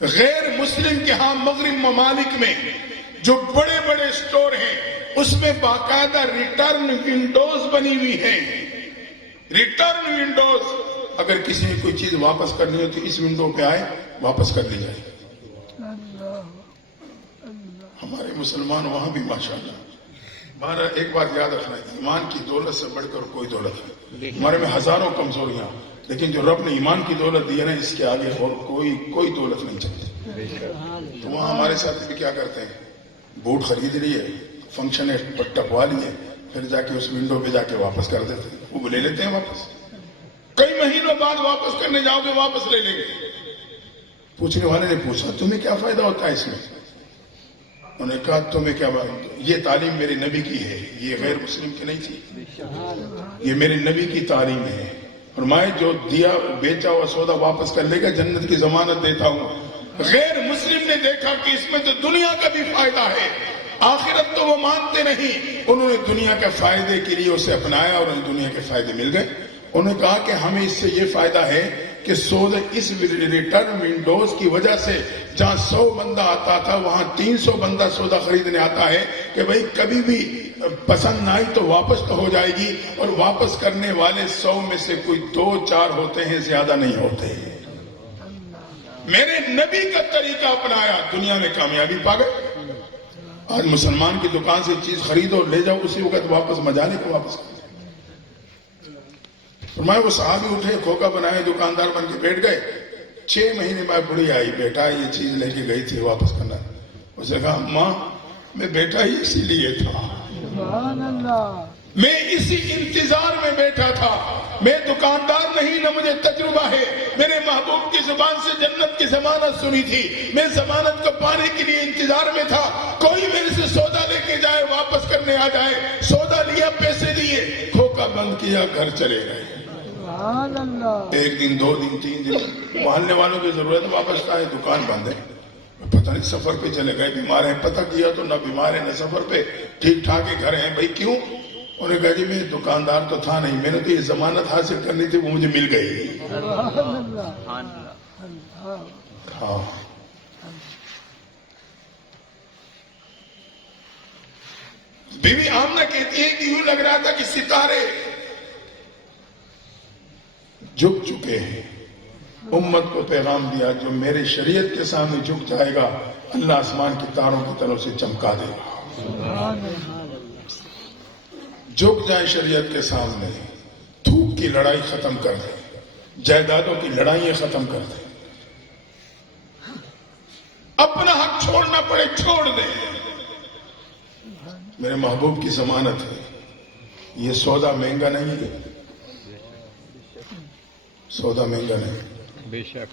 غیر مسلم کے ہاں مغرب ممالک میں جو بڑے بڑے سٹور ہیں اس میں باقاعدہ ریٹرن ونڈوز بنی ہوئی ہیں۔ ریٹرن ونڈوز، اگر کسی نے کوئی چیز واپس کرنی ہو تو اس ونڈو پہ آئے واپس کر لی جائے۔ ہمارے مسلمان وہاں بھی ماشاءاللہ۔ ہمارا ایک بات یاد رکھنا، ایمان کی دولت سے بڑھ کر کوئی دولت نہیں۔ ہمارے میں ہزاروں کمزوریاں، لیکن جو رب نے ایمان کی دولت دی ہے نا، اس کے آگے اور کوئی دولت نہیں چلتی۔ تو وہاں ہمارے ساتھ بھی کیا کرتے ہیں، بوٹ خرید لیے، فنکشن ٹپوا لیے، پھر جا کے اس ونڈو پہ جا کے واپس کر دیتے ہیں، وہ لے لیتے ہیں واپس۔ کئی مہینوں بعد واپس کرنے جاؤ گے واپس لے لیں گے۔ پوچھنے والے نے پوچھا تمہیں کیا فائدہ ہوتا ہے اس میں؟ انہوں نے کہا تمہیں کیا بات، یہ تعلیم میرے نبی کی ہے، یہ غیر مسلم کی نہیں تھی، یہ میرے نبی کی تعلیم ہے۔ فرمائے جو دیا بیچا ہوا سودا واپس کر لے گا جنت کی ضمانت دیتا ہوں۔ غیر مسلم نے دیکھا کہ اس میں تو دنیا کا بھی فائدہ ہے، آخرت تو وہ مانتے نہیں، انہوں نے دنیا کے فائدے کے لیے اسے اپنایا اور انہیں دنیا کے فائدے مل گئے۔ انہوں نے کہا کہ ہمیں اس سے یہ فائدہ ہے کہ سودا اس ریٹرن ونڈوز کی وجہ سے جہاں 100 بندہ آتا تھا وہاں 300 بندہ سودا خریدنے آتا ہے کہ بھئی کبھی بھی پسند نہ آئی تو واپس تو ہو جائے گی، اور واپس کرنے والے 100 میں سے کوئی 2-4 ہوتے ہیں، زیادہ نہیں ہوتے۔ میرے نبی کا طریقہ اپنایا، دنیا میں کامیابی پا گئے۔ آج مسلمان کی دکان سے چیز خریدو اور لے جاؤ، اسی وقت واپس مجانے کو واپس کر۔ فرمایا وہ صحابی اٹھے، کھوکا بنائے، دکاندار بن کے بیٹھ گئے۔ 6 مہینے بعد بڑی آئی، بیٹا یہ چیز لے کے گئی تھی واپس کرنا۔ اسے کہا ماں میں بیٹا ہی اسی لیے تھا، سبحان اللہ، میں اسی انتظار میں بیٹھا تھا، میں دکاندار نہیں، نہ مجھے تجربہ ہے، میرے محبوب کی زبان سے جنت کی ضمانت سنی تھی، میں ضمانت کو پانے کے لیے انتظار میں تھا، کوئی میرے سے سودا لے کے جائے واپس کرنے آ جائے۔ سودا لیا، پیسے دیے، کھوکا بند کیا، گھر چلے گئے۔ سبحان اللہ، 1 دن 2 دن 3 دن محلے والوں کی ضرورت واپس آئے، دکان بند ہے، پتہ نہیں سفر پہ چلے گئے، بیمار ہیں، پتہ کیا تو نہ بیمار ہیں نہ سفر پہ، ٹھیک ٹھاک ہی گھر ہیں۔ بھائی کیوں؟ انہوں نے کہا جی میں دکاندار تو تھا نہیں، میں نے تو یہ ضمانت حاصل کرنی تھی، وہ مجھے مل گئی. ہاں بی بی آمنہ کہتی ہے کہ یوں لگ رہا تھا کہ ستارے جھک چکے ہیں. امت کو پیغام دیا جو میرے شریعت کے سامنے جھک جائے گا اللہ آسمان کی تاروں کی طرف سے چمکا دے گا. جھک جائیں شریعت کے سامنے، تھوک کی لڑائی ختم کر دیں، جائیدادوں کی لڑائیاں ختم کر دیں، اپنا حق چھوڑنا پڑے چھوڑ دیں. میرے محبوب کی ضمانت ہے، یہ سودا مہنگا نہیں ہے، سودا مہنگا نہیں. بے شک.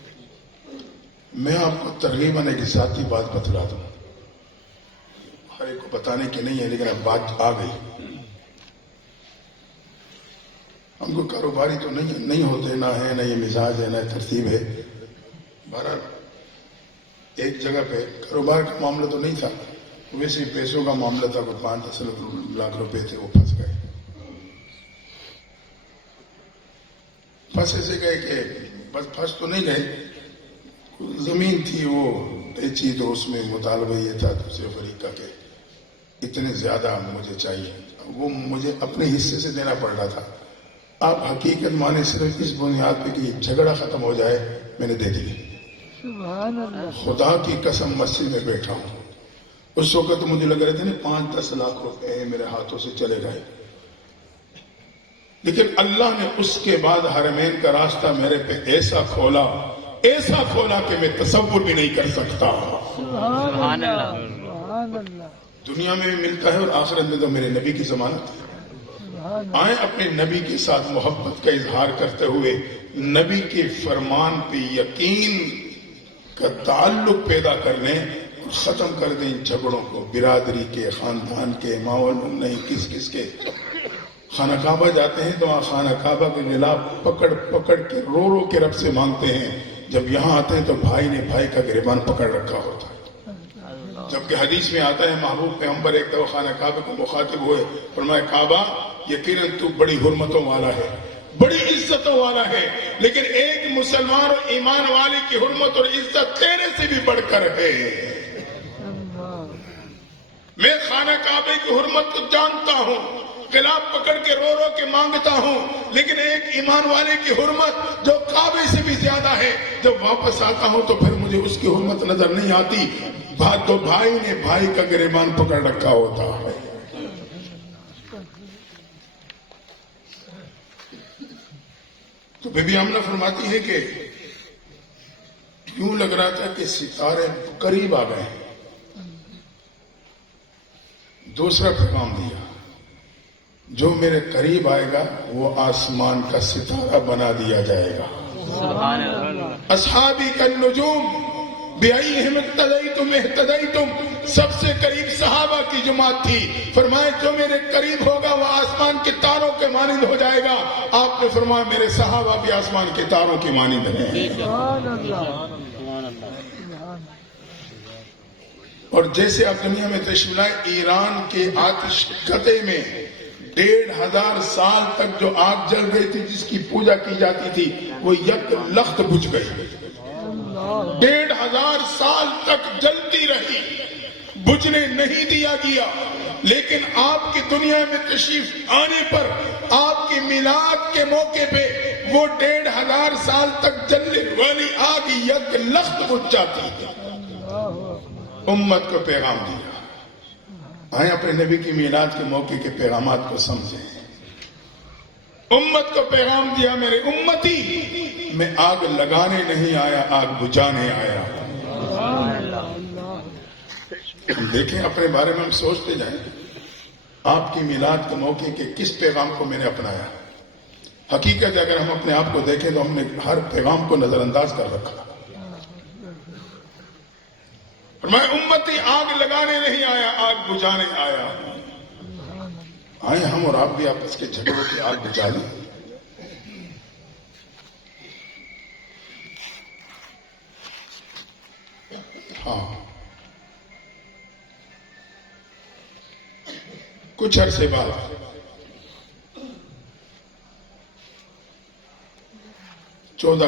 میں آپ کو ترغیباً ایک ذاتی بات بتلا دوں، ہر ایک کو بتانے کی نہیں ہے لیکن اب بات آ گئی. ہم کو کاروباری تو نہیں ہوتے، نہ ہے نہ یہ مزاج ہے نہ ترتیب ہے. بہرحال ایک جگہ پہ کاروبار کا معاملہ تو نہیں تھا، ویسے پیسوں کا معاملہ تھا. کوئی 5-10 لاکھ روپے تھے، وہ پھنس گئے. پھنس ایسے گئے کہ بس پھنس تو نہیں گئے، زمین تھی وہ بیچی تو اس میں مطالبہ یہ تھا دوسرے فریق کا کہ اتنے زیادہ مجھے چاہیے، وہ مجھے اپنے حصے سے دینا پڑ رہا تھا. آپ حقیقت مانے صرف اس بنیاد پہ کہ یہ جھگڑا ختم ہو جائے میں نے دے دی. خدا کی قسم مسجد میں بیٹھا ہوں، اس وقت مجھے لگ رہے تھے نا 5-10 لاکھ روپے میرے ہاتھوں سے چلے گئے، لیکن اللہ نے اس کے بعد حرمین کا راستہ میرے پہ ایسا کھولا کہ میں تصور بھی نہیں کر سکتا. سبحان اللہ. دنیا میں بھی ملتا ہے اور آخرت میں تو میرے نبی کی ضمانت ہے. آئیں اپنے نبی کے ساتھ محبت کا اظہار کرتے ہوئے نبی کے فرمان پہ یقین کا تعلق پیدا کر لیں اور ختم کر دیں جھگڑوں کو. برادری کے، خاندان کے، معاون نہیں کس کس کے. خانہ کعبہ جاتے ہیں تو وہاں خانہ کعبہ کے خلاف پکڑ پکڑ کے رو کے رب سے مانگتے ہیں. جب یہاں آتے ہیں تو بھائی نے بھائی کا گریبان پکڑ رکھا ہوتا ہے. جبکہ حدیث میں آتا ہے محبوب پیغمبر ایک دفعہ خانہ کعبہ کو مخاطب ہوئے، فرمایا کعبہ یقیناً تو بڑی حرمتوں والا ہے، بڑی عزتوں والا ہے، لیکن ایک مسلمان اور ایمان والے کی حرمت اور عزت تیرے سے بھی بڑھ کر ہے. میں خانہ کعبے کی حرمت کو جانتا ہوں، خلاف پکڑ کے رو کے مانگتا ہوں، لیکن ایک ایمان والے کی حرمت جو کعبے سے بھی زیادہ ہے، جب واپس آتا ہوں تو پھر مجھے اس کی حرمت نظر نہیں آتی. تو بھائی نے بھائی کا گریبان پکڑ رکھا ہوتا ہے. تو بی بی آمنہ فرماتی ہے کہ یوں لگ رہا تھا کہ ستارے قریب آ گئے. دوسرا پیغام دیا، جو میرے قریب آئے گا وہ آسمان کا ستارہ بنا دیا جائے گا. سبحان اللہ. اصحابی کالنجوم بِأَيِّهِمْ اقْتَدَيْتُمْ اهْتَدَيْتُمْ. سب سے قریب صحابہ کی جماعت تھی. فرمایا جو میرے قریب ہوگا وہ آسمان کے تاروں کے مانند ہو جائے گا. آپ نے فرمایا میرے صحابہ بھی آسمان کے تاروں کی مانند ہیں. اور جیسے آپ دنیا میں تشریف لائے، ایران کے آتش کدے میں 1500 سال تک جو آگ جل رہی تھی جس کی پوجا کی جاتی تھی وہ یک لخت بجھ گئی. 1500 سال تک جلتی رہی، بجھنے نہیں دیا گیا. لیکن آپ کی دنیا میں تشریف آنے پر آپ کی میلاد کے موقع پہ وہ 1500 سال تک جلنے والی آگ یک لخت بجھ جاتی ہے. امت کو پیغام دیا. آئیں اپنے نبی کی میلاد کے موقع کے پیغامات کو سمجھیں. امت کو پیغام دیا، میرے امتی میں آگ لگانے نہیں آیا، آگ بجھانے آیا. ہم دیکھیں اپنے بارے میں، ہم سوچتے جائیں آپ کی میلاد کے موقع کے کس پیغام کو میں نے اپنایا. حقیقت ہے اگر ہم اپنے آپ کو دیکھیں تو ہم نے ہر پیغام کو نظر انداز کر رکھا. میں امتی آگ لگانے نہیں آیا، آگ بجھانے آیا. آئیں ہم اور آپ بھی آپس کے جھگڑوں کی آگ بجھا لیں. ہاں کچھ عرصے بعد 14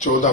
14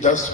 10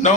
9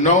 9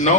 9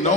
9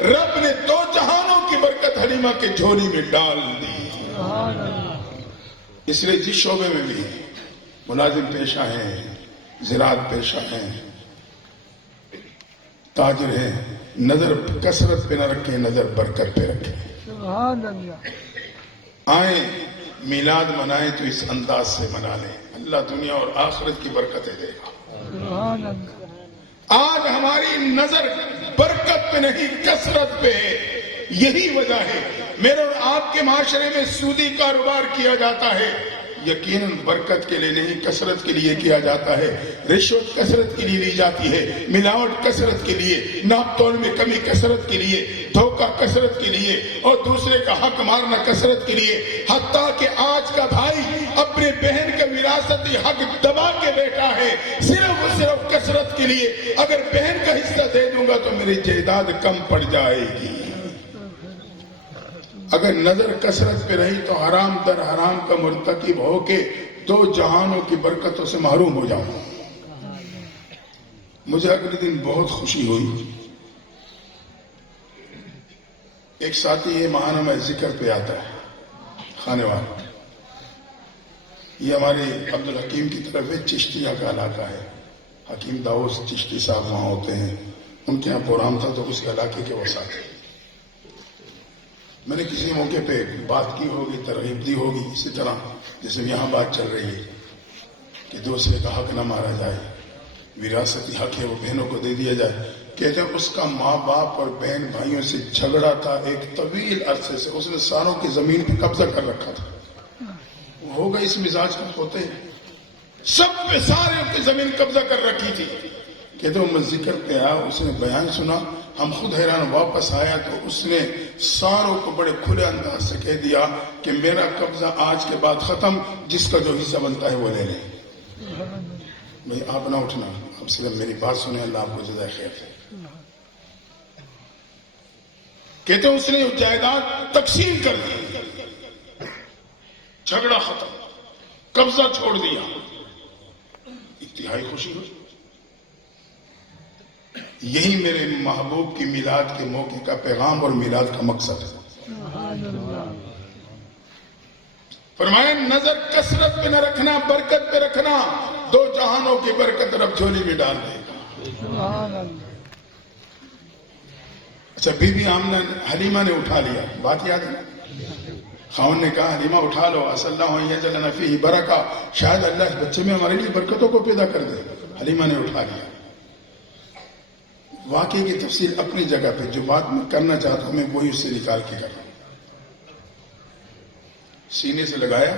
رب نے 2 جہانوں کی برکت حلیمہ کے جھولی میں ڈال دی. سبحان اللہ. اس لیے جس شعبے میں بھی ملازم پیشہ ہیں، زراعت پیشہ ہیں، تاجر ہیں، نظر کثرت پہ نہ رکھیں، نظر برکت پہ رکھیں. سبحان اللہ. آئیں میلاد منائیں تو اس انداز سے منا لیں، اللہ دنیا اور آخرت کی برکتیں دے گا. سبحان اللہ. آج ہماری نظر برکت پہ نہیں کثرت پہ ہے. یہی وجہ ہے میرے اور آپ کے معاشرے میں سودی کاروبار کیا جاتا ہے، یقیناً برکت کے لیے نہیں کثرت کے لیے کیا جاتا ہے. رشوت کثرت کے لیے لی جاتی ہے، ملاوٹ کثرت کے لیے، ناپ تول میں کمی کثرت کے لیے، دھوکہ کثرت کے لیے، اور دوسرے کا حق مارنا کثرت کے لیے. حتیٰ کہ آج کا بھائی اپنے بہن کا وراثتی حق دبا کے بیٹھا ہے صرف کثرت کے لیے. اگر بہن کا حصہ دے دوں گا تو میری جائیداد کم پڑ جائے گی. اگر نظر کثرت پہ رہی تو حرام در حرام کا مرتکب ہو کے 2 جہانوں کی برکتوں سے محروم ہو جاؤں. مجھے اگلے دن بہت خوشی ہوئی. ایک ساتھی یہ ماہنامہ ذکر پہ آتا ہے خانے والا، یہ ہمارے عبدالحکیم کی طرف ہے، چشتیہ کا علاقہ ہے. حکیم داؤد چشتی صاحب وہاں ہوتے ہیں، ان کے یہاں پروگرام تھا تو اس علاقے کے وہ ساتھی. میں نے کسی موقع پہ بات کی ہوگی، ترغیب دی ہوگی، اسی طرح جیسے یہاں بات چل رہی ہے کہ دوسرے کا حق نہ مارا جائے، وراثتی حق ہے وہ بہنوں کو دے دیا جائے. کہتے ہیں اس کا ماں باپ اور بہن بھائیوں سے جھگڑا تھا ایک طویل عرصے سے، اس نے ساروں کی زمین پہ قبضہ کر رکھا تھا. ہوگا اس مزاج کا ہوتے ہیں، سب پہ سارے کی زمین قبضہ کر رکھی تھی. کہتے ہیں میں ذکر پہ آیا، اس نے بیان سنا، ہم خود حیران. واپس آیا تو اس نے ساروں کو بڑے کھلے انداز سے کہہ دیا کہ میرا قبضہ آج کے بعد ختم، جس کا جو حصہ بنتا ہے وہ لے لیں. بھائی آپ نہ اٹھنا، اب صرف میری بات سنیں، اللہ آپ کو جزائے خیر دے. کہتے ہیں اس نے جائیداد تقسیم کر دی، جھگڑا ختم، قبضہ چھوڑ دیا. انتہائی خوشی ہوئی. یہی میرے محبوب کی میلاد کے موقع کا پیغام اور میلاد کا مقصد ہے. سبحان اللہ. فرمایا نظر کثرت پہ نہ رکھنا، برکت پہ رکھنا، 2 جہانوں کی برکت رب جھولی میں ڈال دے گا. سبحان اللہ. اچھا بی بی آمنہ حلیمہ نے اٹھا لیا، بات یاد ہے؟ خاون نے کہا حلیمہ اٹھا لو، اصل اللہ یجعل فیہ برکہ، شاید اللہ اس بچے میں ہمارے لیے برکتوں کو پیدا کر دے. حلیمہ نے اٹھا لیا. واقعے کی تفصیل اپنی جگہ پہ، جو بات میں کرنا چاہتا ہوں میں وہی اس سے نکال کے کر رہا ہوں. سینے سے لگایا.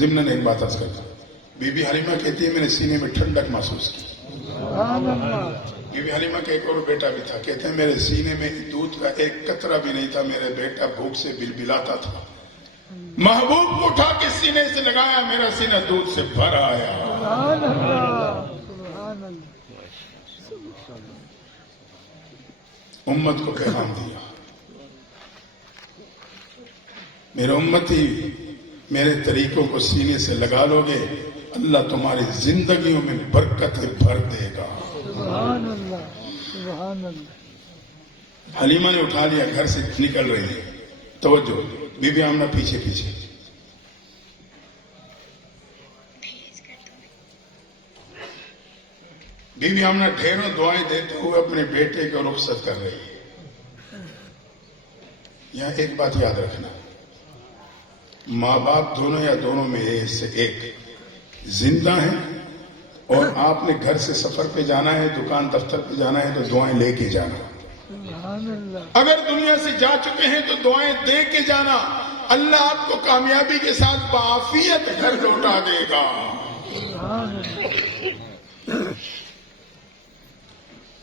ضمن ایک بات عرض کرتا ہوں، بی بی حلیمہ کہتی ہے میں نے سینے میں ٹھنڈک محسوس کی. سبحان اللہ. بی بی حلیمہ کا ایک اور بیٹا بھی تھا، کہتے ہیں میرے سینے میں دودھ کا ایک قطرہ بھی نہیں تھا، میرا بیٹا بھوک سے بلبلاتا تھا. محبوب کو اٹھا کے سینے سے لگایا، میرا سینہ دودھ سے بھر آیا. سبحان اللہ. سبحان اللہ. امت کو پیغام دیا، میرے امتی میرے طریقوں کو سینے سے لگا لو گے، اللہ تمہاری زندگیوں میں برکتیں بھر دے گا. سبحان اللہ. سبحان اللہ. حلیمہ نے اٹھا لیا، گھر سے نکل رہی ہے. توجہ، بی بی آمنہ پیچھے پیچھے. بی بی آمنہ ڈھیروں دعائیں دیتے ہوئے اپنے بیٹے کو رخصت کر رہی ہے. یہاں ایک بات یاد رکھنا، ماں باپ دونوں یا دونوں میں سے ایک زندہ ہیں، اور آپ نے گھر سے سفر پہ جانا ہے، دکان دفتر پہ جانا ہے تو دعائیں لے کے جانا. سبحان اللہ. اگر دنیا سے جا چکے ہیں تو دعائیں دے کے جانا، اللہ آپ کو کامیابی کے ساتھ بعافیت گھر لوٹا دے گا. سبحان اللہ.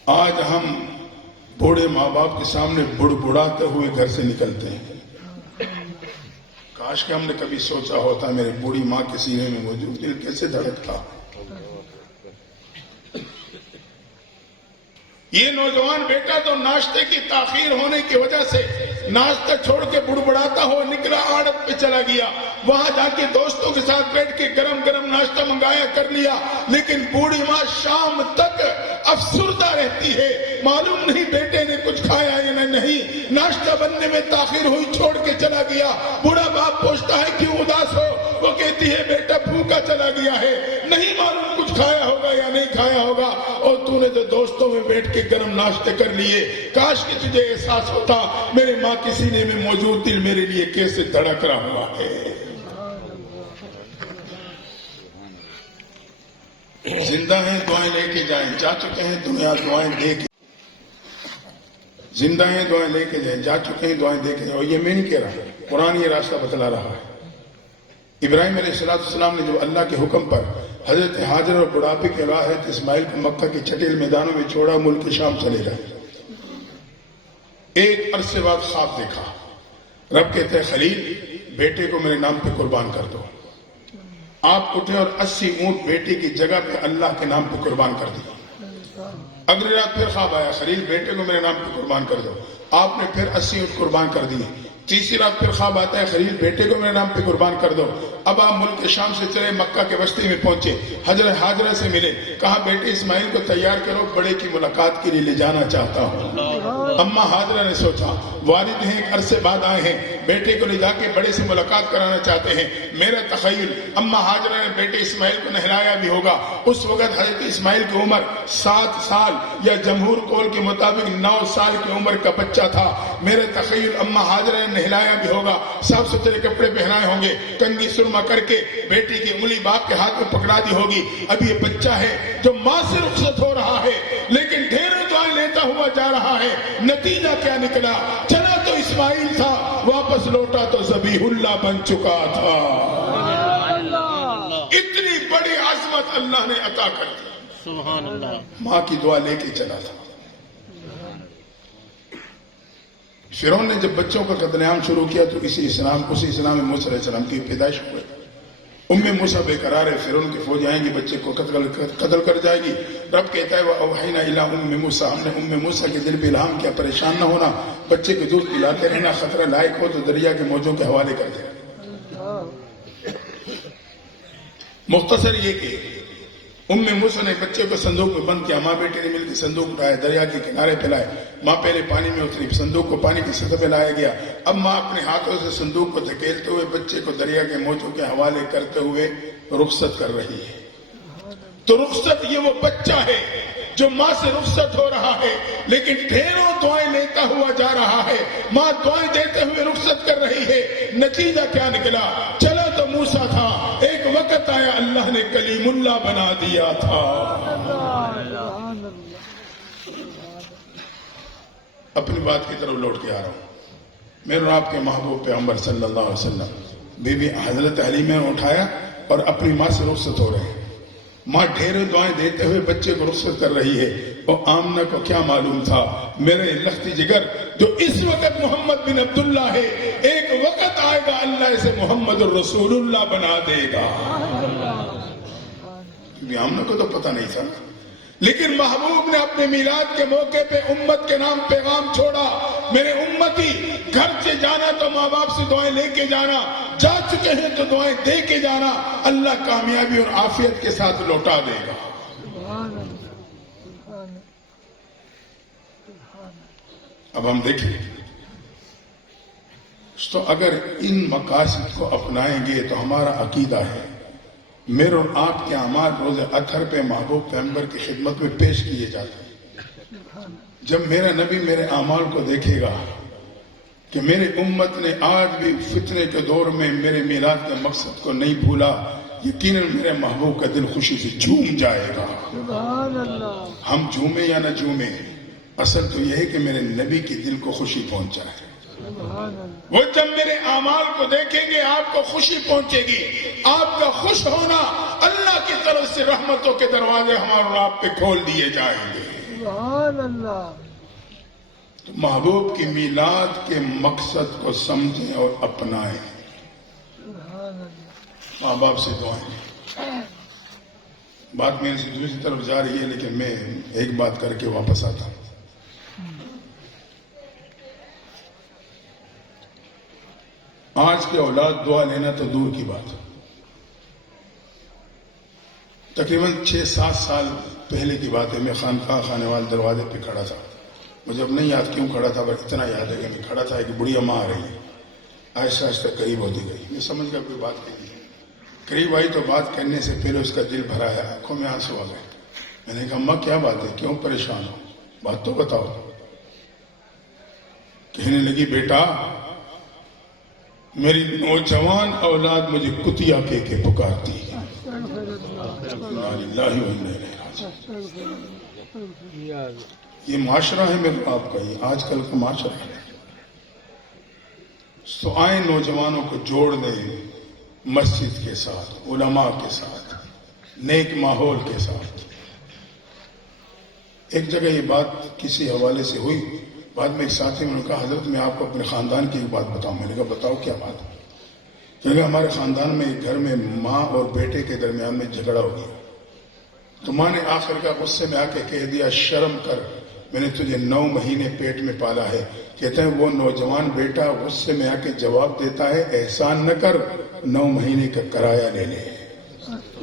آج ہم بوڑھے ماں باپ کے سامنے بڑبڑاتے ہوئے گھر سے نکلتے ہیں. کاش کہ ہم نے کبھی سوچا ہوتا میری بوڑھی ماں کے سینے میں موجود دل کیسے دھڑکتا. یہ نوجوان بیٹا تو ناشتے کی تاخیر ہونے کی وجہ سے ناشتہ چھوڑ کے بڑبڑاتا ہو نکلا، آڑت پہ چلا گیا. وہاں جا کے دوستوں کے ساتھ بیٹھ کے گرم گرم ناشتہ منگایا، کر لیا. لیکن بوڑھی ماں شام تک افسردہ رہتی ہے، معلوم نہیں بیٹے نے کچھ کھایا یا نہیں، ناشتہ بننے میں تاخیر ہوئی چھوڑ کے چلا گیا، بوڑھا باپ پوچھتا ہے کیوں اداس ہو، وہ کہتی ہے بیٹا بھوکا چلا گیا ہے، نہیں معلوم کچھ کھایا ہوگا یا نہیں کھایا ہوگا، اور تو نے تو دوستوں میں بیٹھ کے گرم ناشتے کر لیے، کاش کہ تجھے احساس ہوتا میرے ماں کے سینے میں موجود دل میرے لیے کیسے دھڑک رہا ہوا ہے۔ زندہ ہیں دعائیں لے کے جائیں، جا چکے ہیں دنیا دعائیں دے کے، زندہ ہیں دعائیں لے کے جائیں، جا چکے ہیں دعائیں دے کے جائیں، اور یہ میں نہیں کہہ رہا، قرآن یہ راستہ بتلا رہا ہے۔ ابراہیم علیہ السلام نے جو اللہ کے حکم پر حضرت ہاجر اور بڑھاپے کے بعد حضرت اسماعیل کو مکہ کے چھٹیل میدانوں میں چھوڑا، ملک شام چلے گئے۔ ایک عرصے بعد خواب دیکھا، رب کہتے ہیں خلیل بیٹے کو میرے نام پہ قربان کر دو۔ آپ اٹھے اور 80 اونٹ بیٹے کی جگہ پہ اللہ کے نام پہ قربان کر دیا۔ اگلی رات پھر خواب آیا، خلیل بیٹے کو میرے نام پہ قربان کر دو۔ آپ نے پھر 80 اونٹ قربان کر دیے۔ تیسری رات پھر خواب آتا ہے، خلیل بیٹے کو میرے نام پہ قربان کر دو۔ اب آپ ملک شام سے چلے، مکہ کے وسطی میں پہنچے، حضرت ہاجرہ سے ملے، کہا بیٹے اسماعیل کو تیار کرو، بڑے کی ملاقات کے لیے لے جانا چاہتا ہوں۔ اماں ہاجرہ نے سوچا والد ہیں، ایک عرصے بعد آئے ہیں، بیٹے کو لے جا کے بڑے سے ملاقات کرانا چاہتے ہیں۔ میرا تخیل اماں ہاجرہ نے بیٹے اسماعیل کو نہلایا بھی ہوگا۔ اس وقت حضرت اسماعیل کی عمر 7 سال یا جمہور قول کے مطابق 9 سال کی عمر کا بچہ تھا۔ میرے تخیل اماں ہاجرہ نے نہلایا بھی ہوگا، صاف ستھرے کپڑے پہنائے ہوں گے، کنگھی سرما کر کے بیٹی کی انگلی باپ کے ہاتھ میں پکڑا دی ہوگی۔ اب یہ بچہ ہے جو ماں سے رخصت ہو رہا ہے، لیکن ڈھیروں دعائیں لیتا ہوا جا رہا ہے۔ نتیجہ کیا نکلا؟ چلا تو اسماعیل تھا، واپس لوٹا تو ذبیح اللہ بن چکا تھا۔ اتنی بڑی عظمت اللہ نے عطا کر دی۔ سبحان اللہ۔ ماں کی دعا لے کے چلا تھا۔ فرعون نے جب بچوں کا قتل عام شروع کیا تو اسی اسلام میں موسیٰ علیہ السلام کی پیدائش ہوئی۔ موسیٰ بے قرار ہے، فرعون کی فوج آئیں گی، بچے کو قتل کر جائے گی۔ رب کہتا ہے وَأَوْحَيْنَا إِلَىٰ موسیٰ، ہم نے موسیٰ کے دل پہ الہام کیا، پریشان نہ ہونا، بچے کو دودھ پلاتے رہنا، خطرہ لائق ہو تو دریا کے موجوں کے حوالے کر دینا۔ مختصر یہ کہ موسیٰ نے بچے کو صندوق میں بند کیا، ماں بیٹے نے مل کے صندوق اٹھایا، دریا کے کنارے پہ لائے، ماں پہلے پانی میں اتری، صندوق کو پانی کی سطح پہ لایا گیا۔ اب ماں اپنے ہاتھوں سے صندوق کو دھکیلتے ہوئے بچے کو دریا کے موجوں کے حوالے کرتے ہوئے رخصت کر رہی ہے۔ تو رخصت یہ وہ بچہ ہے جو ماں سے رخصت ہو رہا ہے، لیکن ڈھیروں دعائیں لیتا ہوا جا رہا ہے، ماں دعائیں دیتے ہوئے رخصت کر رہی ہے۔ نتیجہ کیا نکلا؟ چلا تو موسیٰ تھا، ایک وقت آیا اللہ نے کلیم اللہ بنا دیا تھا۔ اپنی بات کی طرف لوٹ کے آ رہا ہوں۔ میرے اور آپ کے محبوب پیغمبر صلی اللہ علیہ وسلم بی بی حضرت حلیمہ نے اٹھایا اور اپنی ماں سے رخصت ہو رہے ہیں۔ ماں ڈھیروں دعائیں دیتے ہوئے بچے کو رخصت کر رہی ہے، اور آمنہ کو کیا معلوم تھا میرے لختی جگر جو اس وقت محمد بن عبداللہ ہے، ایک وقت آئے گا اللہ اسے محمد الرسول اللہ بنا دے گا۔ آمنہ کو تو پتہ نہیں تھا، لیکن محبوب نے اپنے میلاد کے موقع پہ امت کے نام پیغام چھوڑا، میرے امتی گھر سے جانا تو ماں باپ سے دعائیں لے کے جانا، جا چکے ہیں تو دعائیں دے کے جانا، اللہ کامیابی اور عافیت کے ساتھ لوٹا دے گا۔ اب ہم دیکھیں تو اگر ان مقاصد کو اپنائیں گے تو ہمارا عقیدہ ہے میرے اور آپ کے اعمال روز اطہر پہ محبوب پیغمبر کی خدمت میں پیش کیے جاتے ہیں۔ جب میرا نبی میرے اعمال کو دیکھے گا کہ میرے امت نے آج بھی فتنے کے دور میں میرے میلاد کے مقصد کو نہیں بھولا، یقیناً میرے محبوب کا دل خوشی سے جھوم جائے گا۔ ہم جھومیں یا نہ جھومیں، اصل تو یہ ہے کہ میرے نبی کے دل کو خوشی پہنچا ہے۔ وہ جب میرے اعمال کو دیکھیں گے آپ کو خوشی پہنچے گی، آپ کا خوش ہونا اللہ کی طرف سے رحمتوں کے دروازے ہمارے اور آپ پہ کھول دیے جائیں گے۔ سبحان اللہ۔ تو محبوب کی میلاد کے مقصد کو سمجھیں اور اپنائیں۔ ماں باپ سے دعائیں۔ بات میرے سے دوسری طرف جا رہی ہے، لیکن میں ایک بات کر کے واپس آتا ہوں۔ آج کے اولاد دعا لینا تو دور کی بات ہے، تقریباً 6-7 سال پہلے کی بات ہے. میں خانقاہ خانے والے دروازے پہ کھڑا تھا. مجھے اب نہیں یاد کیوں کھڑا تھا، بس اتنا یاد ہے کہ میں کھڑا تھا. ایک بڑھیا ماں آ رہی ہے، آہستہ آہستہ قریب ہوتی گئی. میں سمجھ گیا کوئی بات کہی ہے. قریب آئی تو بات کرنے سے پہلے اس کا دل بھرا ہے، آنکھوں میں آنسو آ گئے. میں نے کہا ماں کیا بات ہے، کیوں پریشان ہو، بات تو بتاؤ. کہنے لگی بیٹا میری نوجوان اولاد مجھے کتیا کہہ کے پکارتی ہے. انا للہ و انا الیہ راجعون. یہ معاشرہ ہے میرے آپ کا، یہ آج کل کا معاشرہ ہے. تو آئیں نوجوانوں کو جوڑ دیں مسجد کے ساتھ، علماء کے ساتھ، نیک ماحول کے ساتھ. ایک جگہ یہ بات کسی حوالے سے ہوئی، بعد میں ایک ساتھی نے کہا حضرت میں آپ کو اپنے خاندان کی ایک بات بتاؤں. میں نے کہا بتاؤ کیا بات ہے. کیونکہ ہمارے خاندان میں ایک گھر میں ماں اور بیٹے کے درمیان میں جھگڑا ہو گیا. تو ماں نے آخر کا غصے میں آ کے کہہ دیا شرم کر، میں نے تجھے 9 مہینے پیٹ میں پالا ہے. کہتے ہیں وہ نوجوان بیٹا غصے میں آ کے جواب دیتا ہے احسان نہ کر، 9 مہینے کا کرایہ لے لے.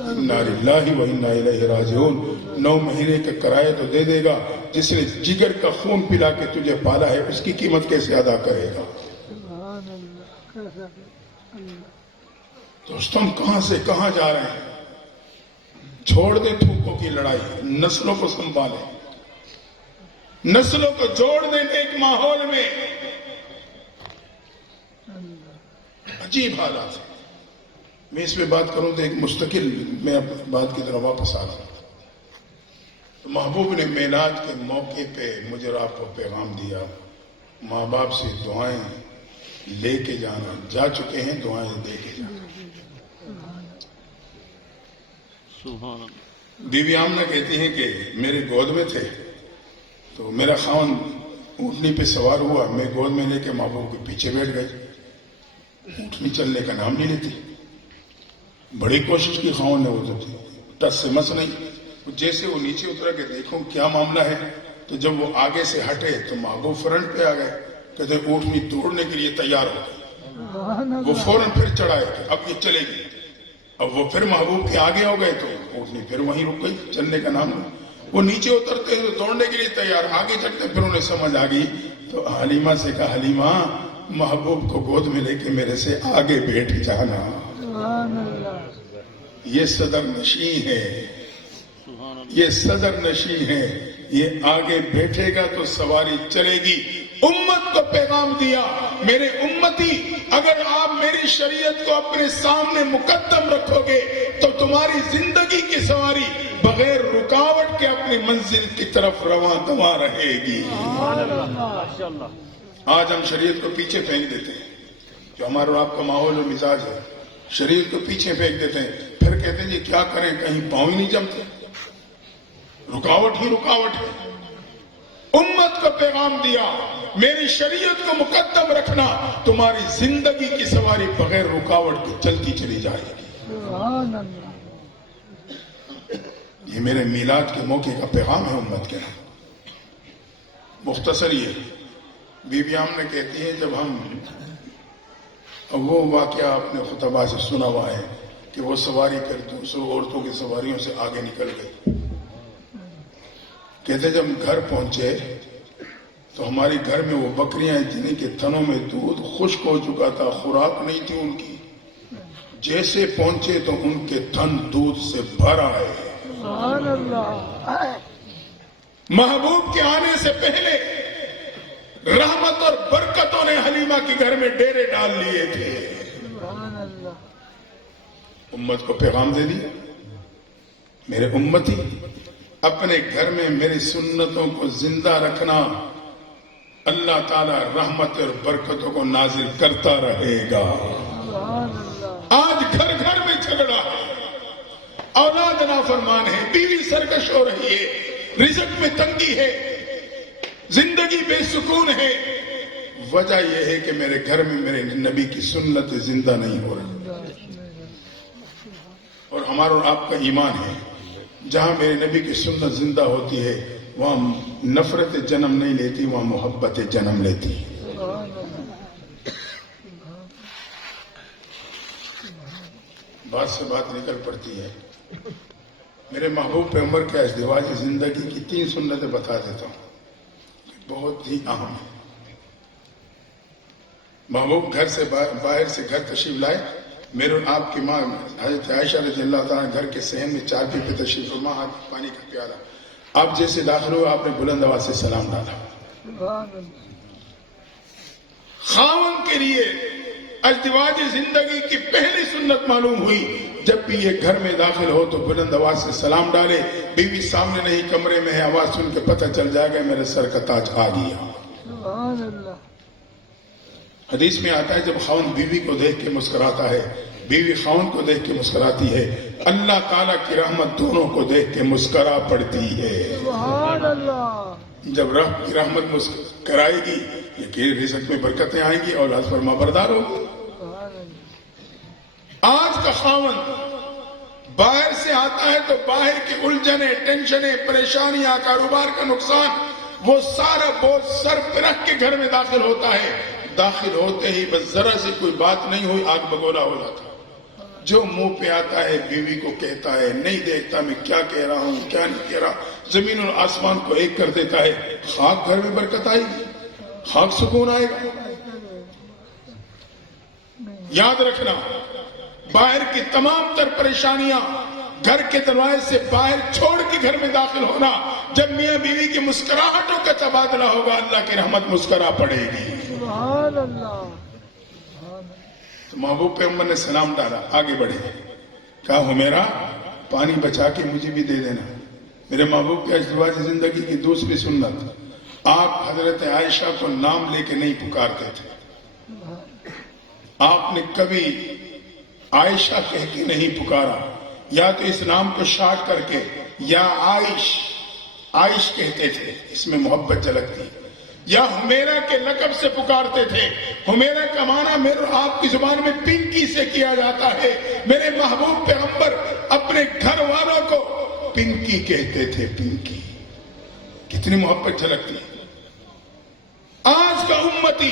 انا للہ و انا الیہ راجعون. 9 مہینے کا کرایہ تو دے دے گا، جس نے جگر کا خون پلا کے تجھے پالا ہے اس کی قیمت کیسے ادا کرے گا. دوستوں ہم کہاں سے کہاں جا رہے ہیں. چھوڑ دیں تھوکوں کی لڑائی، نسلوں کو سنبھالیں، نسلوں کو جوڑ دیں ایک ماحول میں. عجیب حالات ہیں. میں اس پہ بات کروں تو ایک مستقل میں اب بات کی طرف واپس آ رہا ہوں. تو محبوب نے میلاد کے موقع پہ مجھے اور آپ کو پیغام دیا، ماں باپ سے دعائیں لے کے جانا. جا چکے ہیں، دعائیں دے کے جانا. سبحان اللہ. بی بی آمنہ کہتی ہیں کہ میرے گود میں تھے تو میرا خاون اونٹنی پہ سوار ہوا، میں گود میں لے کے محبوب کے پیچھے بیٹھ گئی. اونٹنی چلنے کا نام نہیں لیتی. بڑی کوشش کی خاون نے، وہ تو ٹس سے مس نہیں. جیسے وہ نیچے اترا کہ دیکھوں کیا معاملہ ہے، تو جب وہ آگے سے ہٹے تو محبوب فرنٹ پہ آ گئے. کہتے اونٹنی توڑنے کے لیے تیار ہو گئی. وہ فوراً پھر چڑھائے کہ اب یہ چلے گی. اب وہ پھر محبوب کے آگے ہو گئے تو اونٹنی پھر وہیں رک گئی، چلنے کا نام نہیں. وہ نیچے اترتے ہیں تو دوڑنے کے لیے تیار، آگے چڑھتے ہیں. پھر انہیں سمجھ آ گئی تو حلیمہ سے کہا حلیمہ محبوب کو گود میں لے کے میرے سے آگے بیٹھ جانا. یہ صدر نشین ہے، یہ صدر نشین ہے. یہ آگے بیٹھے گا تو سواری چلے گی. امت کو پیغام دیا میرے امتی اگر آپ میری شریعت کو اپنے سامنے مقدم رکھو گے تو تمہاری زندگی کی سواری بغیر رکاوٹ کے اپنی منزل کی طرف رواں دواں رہے گی. آج ہم شریعت کو پیچھے پھینک دیتے ہیں، جو ہمارا اور آپ کا ماحول و مزاج ہے. شریعت کو پیچھے پھینک دیتے ہیں، پھر کہتے ہیں جی کیا کریں، کہیں پاؤں ہی نہیں جمتے، رکاوٹ ہی رکاوٹ ہے. امت کو پیغام دیا میری شریعت کو مقدم رکھنا، تمہاری زندگی کی سواری بغیر رکاوٹ کے چلتی چلی جائے گی. یہ میرے میلاد کے موقع کا پیغام ہے امت کے نام. مختصر یہ بی بی آمنہ کہتی ہیں جب ہم، وہ واقعہ اپنے خطبہ سے سنا ہوا ہے کہ وہ سواری پھر دوسروں عورتوں کی سواریوں سے آگے نکل گئی. کہتے جب گھر پہنچے تو ہمارے گھر میں وہ بکریاں جن کے تھنوں میں دودھ خشک ہو چکا تھا، خوراک نہیں تھی ان کی. جیسے پہنچے تو ان کے تھن دودھ سے بھر آئے. محبوب کے آنے سے پہلے رحمت اور برکتوں نے حلیمہ کے گھر میں ڈیرے ڈال لیے تھے. امت کو پیغام دے دیا میرے امتی اپنے گھر میں میری سنتوں کو زندہ رکھنا، اللہ تعالی رحمت اور برکتوں کو نازل کرتا رہے گا. آج گھر گھر میں جھگڑا ہے، اولاد نافرمان ہے، بیوی سرکش ہو رہی ہے، رزق میں تنگی ہے، زندگی بے سکون ہے. وجہ یہ ہے کہ میرے گھر میں میرے نبی کی سنت زندہ نہیں ہو رہی. اور ہمارا اور آپ کا ایمان ہے جہاں میرے نبی کی سنت زندہ ہوتی ہے وہاں نفرت جنم نہیں لیتی، وہاں محبت جنم لیتی. بات سے بات نکل پڑتی ہے. میرے محبوب پیغمبر کے ازدواج زندگی کی 3 سنتیں بتا دیتا ہوں، بہت ہی اہم ہے۔ محبوب گھر سے باہر سے گھر تشریف لائے، میرے اور آپ کی ماں حضرت عائشہ رضی اللہ تعالیٰ گھر کے صحن میں چارپائی پہ تشریف فرما، ہاتھ میں پانی کا پیالہ، آپ جیسے داخل ہوئے آپ نے بلند آواز سے سلام ڈالا۔ سبحان اللہ خاوند کے لیے ازدواج زندگی کی پہلی سنت معلوم ہوئی، جب بھی یہ گھر میں داخل ہو تو بلند آواز سے سلام ڈالے، بیوی سامنے نہیں کمرے میں ہے، آواز سن کے پتہ چل جائے گا میرے سر کا تاج آ گیا۔ سبحان اللہ حدیث میں آتا ہے جب خاوند بیوی کو دیکھ کے مسکراتا ہے، بیوی خاوند کو دیکھ کے مسکراتی ہے، اللہ تعالیٰ کی رحمت دونوں کو دیکھ کے مسکرا پڑتی ہے۔ سبحان اللہ جب رب کی رحمت مسکرائے گی، یقین رزق میں برکتیں آئیں گی، اولاد فرما بردار ہوگی۔ سبحان اللہ آج کا خاوند باہر سے آتا ہے تو باہر کی الجھنیں، ٹینشنیں، پریشانیاں، کاروبار کا نقصان، وہ سارا بوجھ سر پہ رکھ کے گھر میں داخل ہوتا ہے، داخل ہوتے ہی بس ذرا سی کوئی بات نہیں ہوئی آگ بگولا ہو جاتا، جو منہ پہ آتا ہے بیوی کو کہتا ہے، نہیں دیکھتا میں کیا کہہ رہا ہوں کیا نہیں کہہ رہا، زمین اور آسمان کو ایک کر دیتا ہے۔ خاک گھر میں برکت آئے گی، خاک سکون آئے گا۔ یاد رکھنا، باہر کی تمام تر پریشانیاں گھر کے دروازے سے باہر چھوڑ کے گھر میں داخل ہونا، جب میاں بیوی کی مسکراہٹوں کا تبادلہ ہوگا اللہ کی رحمت مسکرا پڑے گی۔ سبحان اللہ تو محبوب پیغمبر نے سلام ڈالا، آگے بڑھے، کہا حمیرہ پانی بچا کے مجھے بھی دے دینا۔ میرے محبوب کے ازدواج زندگی کی دوسری سنت، آپ حضرت عائشہ کو نام لے کے نہیں پکارتے تھے، آپ نے کبھی عائشہ کہہ کے نہیں پکارا، یا تو اس نام کو شارٹ کر کے یا عائش کہتے تھے، اس میں محبت جھلکتی، یا حمیرہ کے لقب سے پکارتے تھے۔ حمیرہ کا معنی میرے اور آپ کی زبان میں پنکی سے کیا جاتا ہے، میرے محبوب پیغمبر اپنے گھر والوں کو پنکی کہتے تھے، پنکی، کتنی محبت جھلکتی۔ آج کا امتی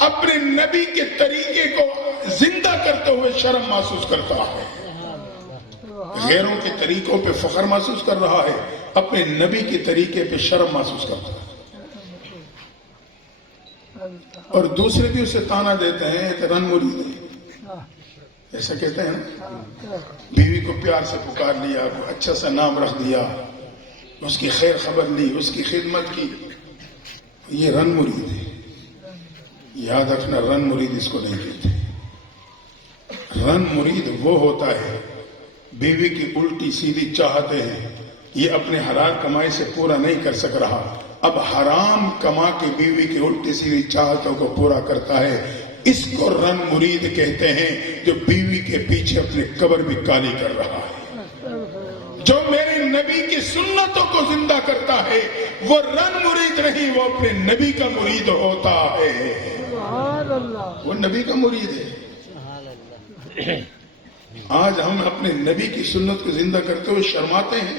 اپنے نبی کے طریقے کو زندہ کرتے ہوئے شرم محسوس کرتا ہے، غیروں کے طریقوں پہ فخر محسوس کر رہا ہے، اپنے نبی کے طریقے پہ شرم محسوس کرتا ہے، اور دوسرے بھی اسے تانا دیتے ہیں کہ رن مرید ہے، ایسا کہتے ہیں نا، بیوی کو پیار سے پکار لیا، اچھا سا نام رکھ دیا، اس کی خیر خبر لی، اس کی خدمت کی، یہ رن مرید ہے۔ یاد رکھنا، رن مرید اس کو نہیں کہتے۔ رن مرید وہ ہوتا ہے بیوی کی الٹی سیدھی چاہتے ہیں، یہ اپنے حلال کمائی سے پورا نہیں کر سک رہا، اب حرام کما کے بیوی کی الٹی سیدھی چاہتوں کو پورا کرتا ہے، اس کو رن مرید کہتے ہیں، جو بیوی کے پیچھے اپنی قبر بھی کالی کر رہا ہے۔ جو میرے نبی کی سنتوں کو زندہ کرتا ہے وہ رن مرید نہیں، وہ اپنے نبی کا مرید ہوتا ہے، سبحان اللہ وہ نبی کا مرید ہے۔ آج ہم اپنے نبی کی سنت کو زندہ کرتے ہوئے شرماتے ہیں،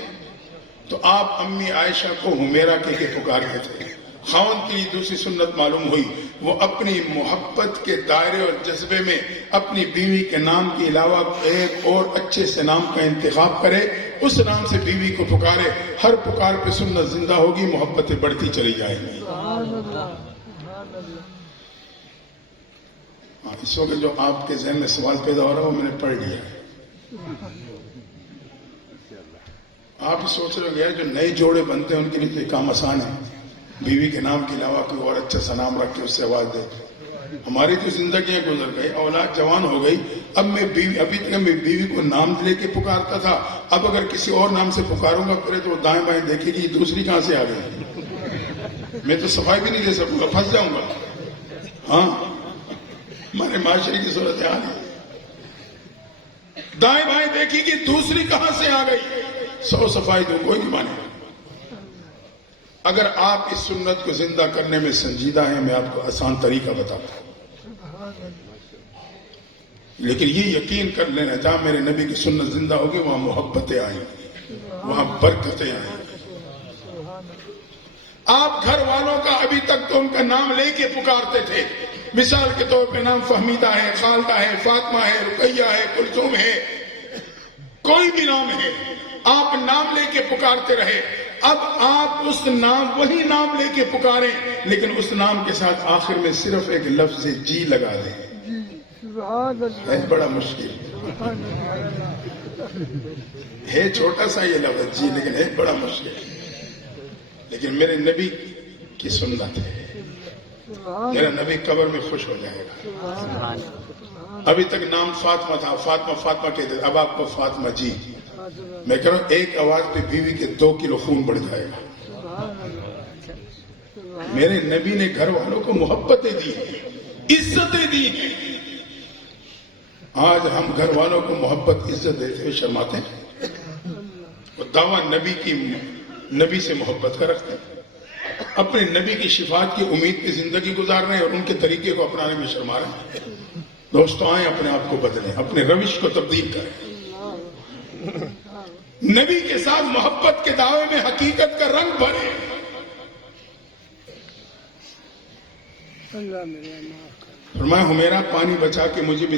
تو آپ امی عائشہ کو حمیرہ کہہ کے پکارتے تھے۔ خاوند کی دوسری سنت معلوم ہوئی، وہ اپنی محبت کے دائرے اور جذبے میں اپنی بیوی کے نام کے علاوہ ایک اور اچھے سے نام کا انتخاب کرے، اس نام سے بیوی کو پکارے، ہر پکار پہ سنت زندہ ہوگی، محبتیں بڑھتی چلی جائیں گی۔ سبحان اللہ سبحان اللہ اس وقت جو آپ کے ذہن میں سوال پیدا ہو رہا ہے وہ میں نے پڑھ لیا ہے۔ آپ سوچ رہے ہیں جو نئے جوڑے بنتے ہیں ان کے لیے تو یہ کام آسان ہے، بیوی کے نام کے علاوہ کوئی اور اچھا سا نام رکھ کے اس سے آواز دے۔ ہماری تو زندگیاں گزر گئی، اولاد جوان ہو گئی، اب میں ابھی تک میں بیوی کو نام لے کے پکارتا تھا، اب اگر کسی اور نام سے پکاروں گا پھر تو وہ دائیں بائیں دیکھے گی دوسری کہاں سے آ گئی، میں تو صفائی بھی نہیں دے سکوں گا، پھنس جاؤں گا۔ ہاں، ہمارے معاشرے کی صورتحال ہے، دائیں بائیں دیکھے گی دوسری کہاں سے آ گئی، 100 صفائی دوں کوئی نہیں مانے۔ اگر آپ اس سنت کو زندہ کرنے میں سنجیدہ ہیں، میں آپ کو آسان طریقہ بتاتا ہوں، لیکن یہ یقین کر لینا جہاں میرے نبی کی سنت زندہ ہوگی وہاں محبتیں آئیں گی، وہاں برکتیں آئیں گی۔ آپ گھر والوں کا ابھی تک تو ان کا نام لے کے پکارتے تھے، مثال کے طور پہ نام فہمیدہ ہے، خالدہ ہے، فاطمہ ہے، رقیہ ہے، کلثوم ہے، کوئی بھی نام ہے، آپ نام لے کے پکارتے رہے، اب آپ اس نام، وہی نام لے کے پکاریں، لیکن اس نام کے ساتھ آخر میں صرف ایک لفظ جی لگا دیں۔ جی سبحان اللہ ہے بڑا مشکل، سبحان اللہ ہے چھوٹا سا یہ لفظ جی، لیکن ہے بڑا مشکل، لیکن میرے نبی کی سنت ہے۔ سبحان میرا نبی قبر میں خوش ہو جائے گا۔ ابھی تک نام فاطمہ تھا، فاطمہ فاطمہ کہتے تھے، اب آپ کو فاطمہ جی۔ میں کہہ رہا ہوں ایک آواز پہ بیوی کے 2 کلو خون بڑھ جائے گا۔ میرے نبی نے گھر والوں کو محبتیں دی ہیں، عزتیں دی ہیں۔ آج ہم گھر والوں کو محبت عزت دیتے ہوئے شرماتے ہیں، اور دعویٰ نبی سے محبت کا رکھتے ہیں، اپنے نبی کی شفاعت کی امید پہ زندگی گزار رہے ہیں اور ان کے طریقے کو اپنانے میں شرما رہے ہیں۔ دوستو آئیں اپنے آپ کو بدلیں، اپنے روش کو تبدیل کریں، نبی کے ساتھ محبت کے دعوے میں حقیقت کا رنگ بھریں۔ اللہ میرا معاف کر۔ فرمایا ہمیرا پانی بچا کے مجھے بھی